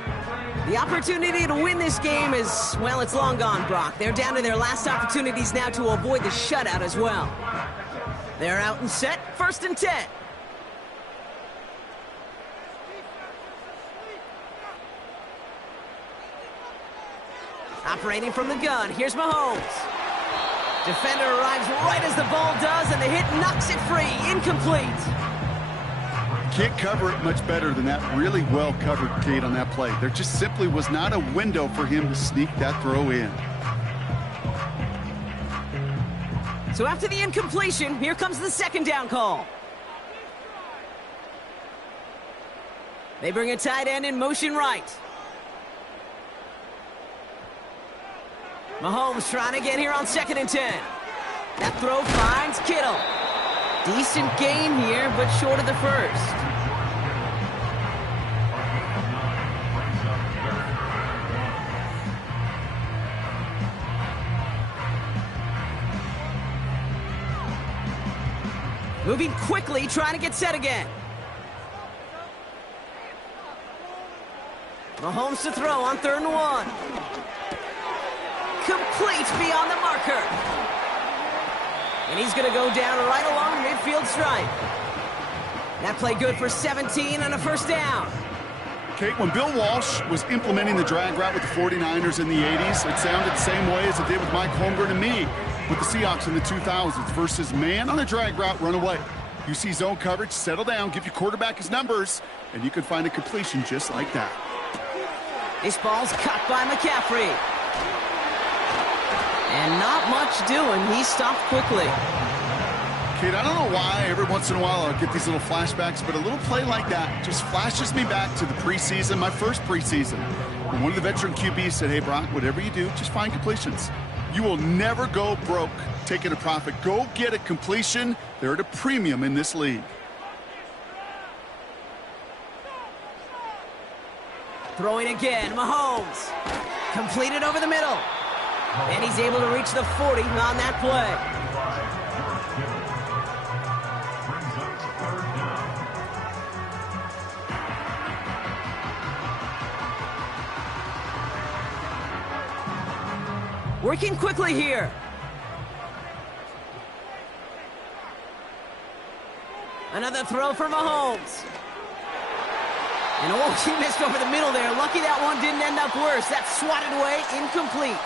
The opportunity to win this game is, well, it's long gone, Brock. They're down to their last opportunities now to avoid the shutout as well. They're out and set, 1st and 10. Operating from the gun, here's Mahomes. Defender arrives right as the ball does, and the hit knocks it free. Incomplete. Can't cover it much better than that. Really well covered, Kate, on that play. There just simply was not a window for him to sneak that throw in. So after the incompletion, here comes the 2nd down call. They bring a tight end in motion right. Mahomes trying to get here on 2nd and 10. That throw finds Kittle. Decent gain here, but short of the first. Moving quickly, trying to get set again. Mahomes to throw on 3rd and 1. Complete beyond the marker. And he's going to go down right along the midfield stripe. That play good for 17 and a 1st down. Kate, when Bill Walsh was implementing the drag route with the 49ers in the 80s, it sounded the same way as it did with Mike Holmgren and me with the Seahawks in the 2000s versus man on a drag route, run away. You see zone coverage, settle down, give your quarterback his numbers, and you can find a completion just like that. This ball's caught by McCaffrey. And not much doing. He stopped quickly. Kate, I don't know why every once in a while I'll get these little flashbacks, but a little play like that just flashes me back to the preseason, my first preseason. When one of the veteran QBs said, hey, Brock, whatever you do, just find completions. You will never go broke taking a profit. Go get a completion. They're at a premium in this league. Throwing again, Mahomes. Completed over the middle. And he's able to reach the 40 on that play. Working quickly here. Another throw for Mahomes. And oh, he missed over the middle there. Lucky that one didn't end up worse. That's swatted away, incomplete.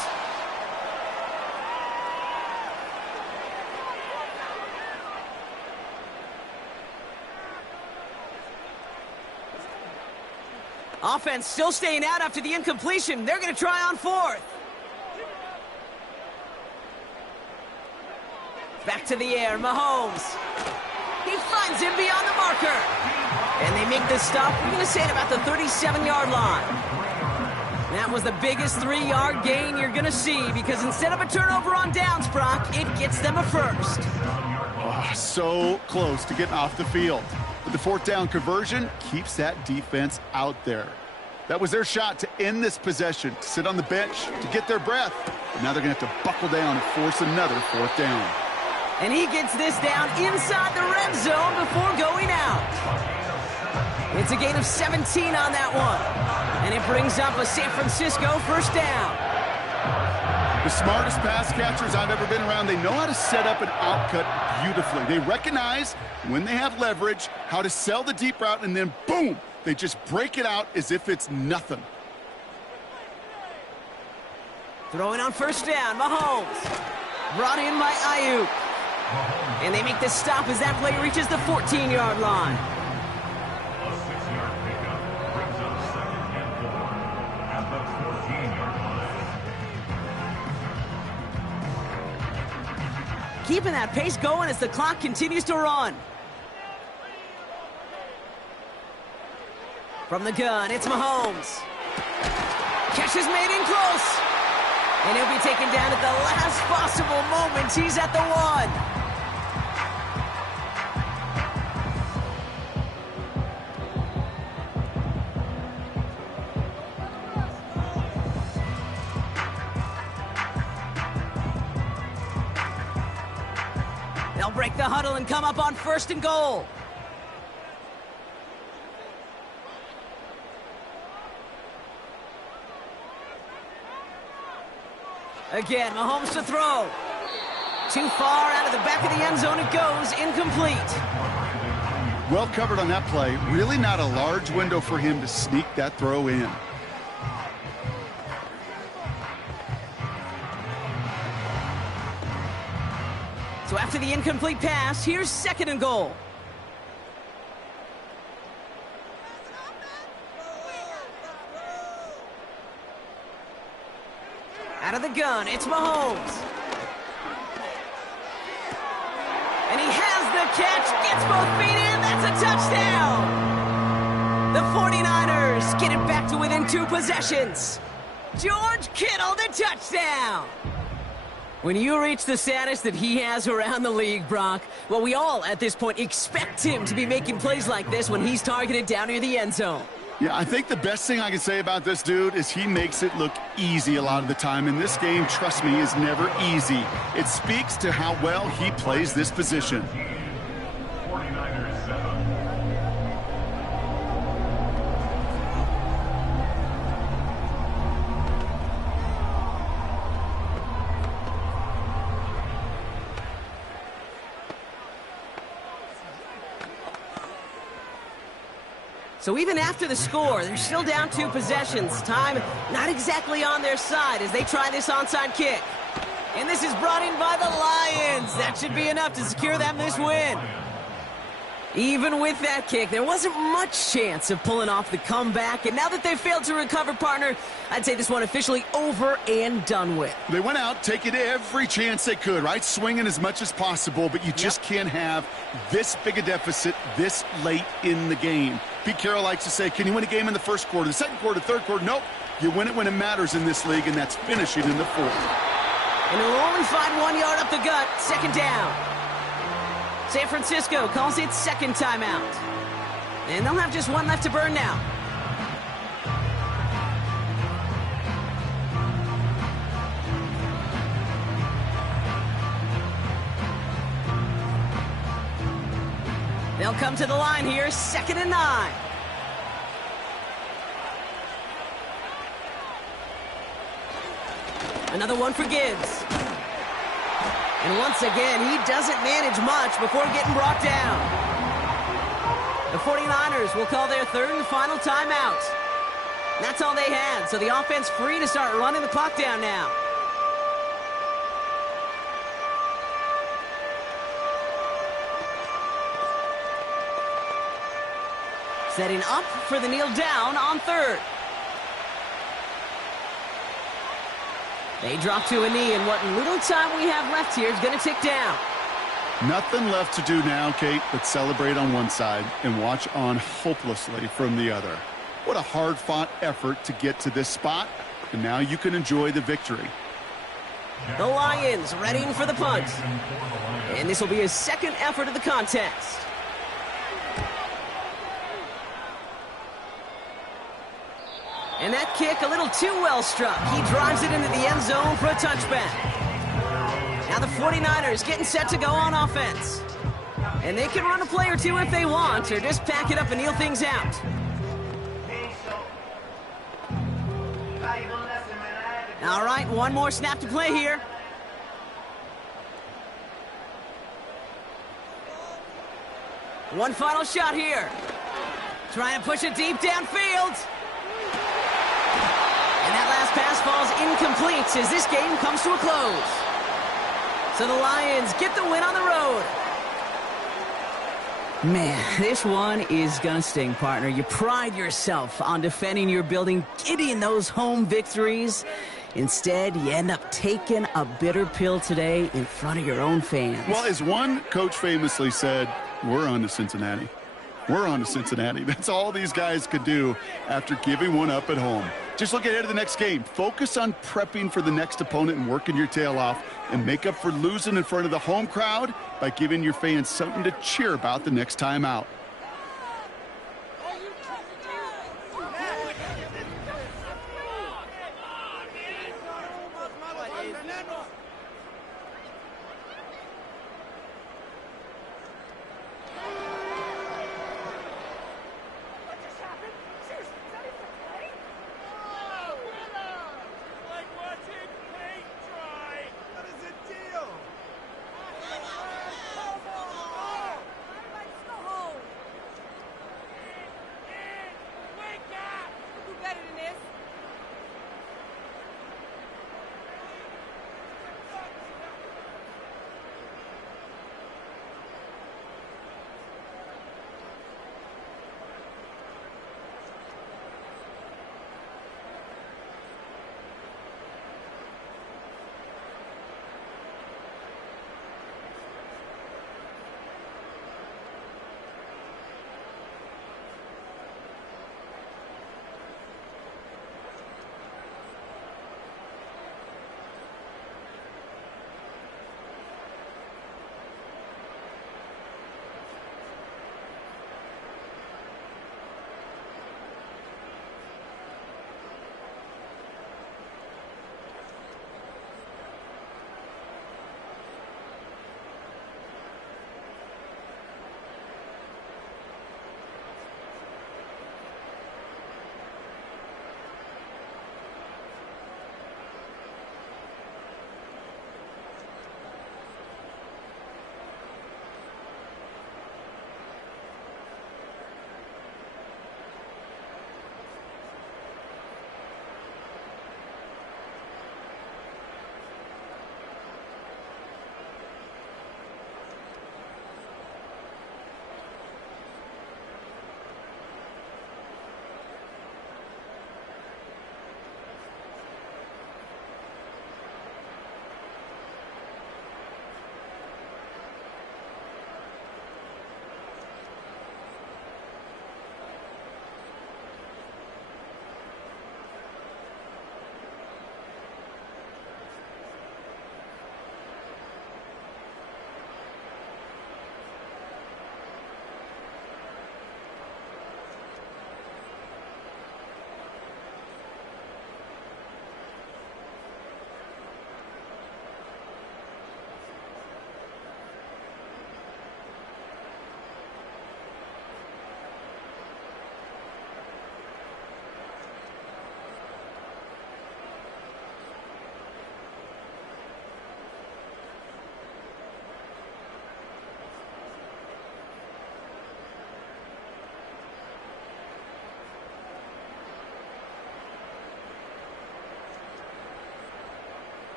Offense still staying out after the incompletion. They're going to try on 4th. Back to the air, Mahomes. He finds him beyond the marker. And they make this stop, we're going to say, at about the 37-yard line. That was the biggest 3-yard gain you're going to see, because instead of a turnover on downs, Brock, it gets them a first. Oh, so close to getting off the field. But the 4th down conversion keeps that defense out there. That was their shot to end this possession, to sit on the bench, to get their breath. But now they're going to have to buckle down and force another 4th down. And he gets this down inside the red zone before going out. It's a gain of 17 on that one. And it brings up a San Francisco 1st down. The smartest pass catchers I've ever been around, they know how to set up an outcut beautifully. They recognize when they have leverage, how to sell the deep route, and then boom, they just break it out as if it's nothing. Throwing on 1st down, Mahomes. Brought in by Ayuk. And they make the stop as that play reaches the 14-yard line. A 6-yard pickup brings up 2nd and 4 at the 14-yard line. Keeping that pace going as the clock continues to run. From the gun, it's Mahomes. Catch is made in close. And he'll be taken down at the last possible moment. He's at the 1. They'll break the huddle and come up on 1st and goal. Again, Mahomes to throw. Too far out of the back of the end zone it goes, incomplete. Well covered on that play. Really not a large window for him to sneak that throw in. So after the incomplete pass, here's 2nd and goal. Out of the gun, it's Mahomes. And he has the catch, gets both feet in, that's a touchdown! The 49ers get it back to within 2 possessions. George Kittle, the touchdown! When you reach the status that he has around the league, Brock, well, we all at this point expect him to be making plays like this when he's targeted down near the end zone. Yeah, I think the best thing I can say about this dude is he makes it look easy a lot of the time. And this game, trust me, is never easy. It speaks to how well he plays this position. 49ers 7. So even after the score, they're still down 2 possessions. Time not exactly on their side as they try this onside kick. And this is brought in by the Lions. That should be enough to secure them this win. Even with that kick, there wasn't much chance of pulling off the comeback. And now that they've failed to recover, partner, I'd say this one officially over and done with. They went out taking every chance they could, right? Swinging as much as possible, but you just can't have this big a deficit this late in the game. Pete Carroll likes to say, can you win a game in the 1st quarter, the 2nd quarter, 3rd quarter? Nope. You win it when it matters in this league, and that's finishing in the 4th. And he'll only find 1 yard up the gut, 2nd down. San Francisco calls it 2nd timeout. And they'll have just 1 left to burn now. They'll come to the line here, 2nd and 9. Another one for Gibbs. And once again, he doesn't manage much before getting brought down. The 49ers will call their 3rd and final timeout. That's all they had, so the offense free to start running the clock down now. Setting up for the kneel down on 3rd. They drop to a knee, and what little time we have left here is going to tick down. Nothing left to do now, Kate, but celebrate on one side and watch on hopelessly from the other. What a hard-fought effort to get to this spot, and now you can enjoy the victory. The Lions readying for the punt. And this will be his 2nd effort of the contest. And that kick a little too well struck. He drives it into the end zone for a touchback. Now the 49ers getting set to go on offense. And they can run a play or two if they want, or just pack it up and kneel things out. All right, 1 more snap to play here. One final shot here. Trying to push it deep downfield. And that last pass falls incomplete as this game comes to a close. So the Lions get the win on the road. Man, this one is gonna sting, partner. You pride yourself on defending your building, getting those home victories. Instead, you end up taking a bitter pill today in front of your own fans. Well, as one coach famously said, we're on to Cincinnati. We're on to Cincinnati. That's all these guys could do after giving one up at home. Just look ahead to the next game. Focus on prepping for the next opponent and working your tail off, and make up for losing in front of the home crowd by giving your fans something to cheer about the next time out.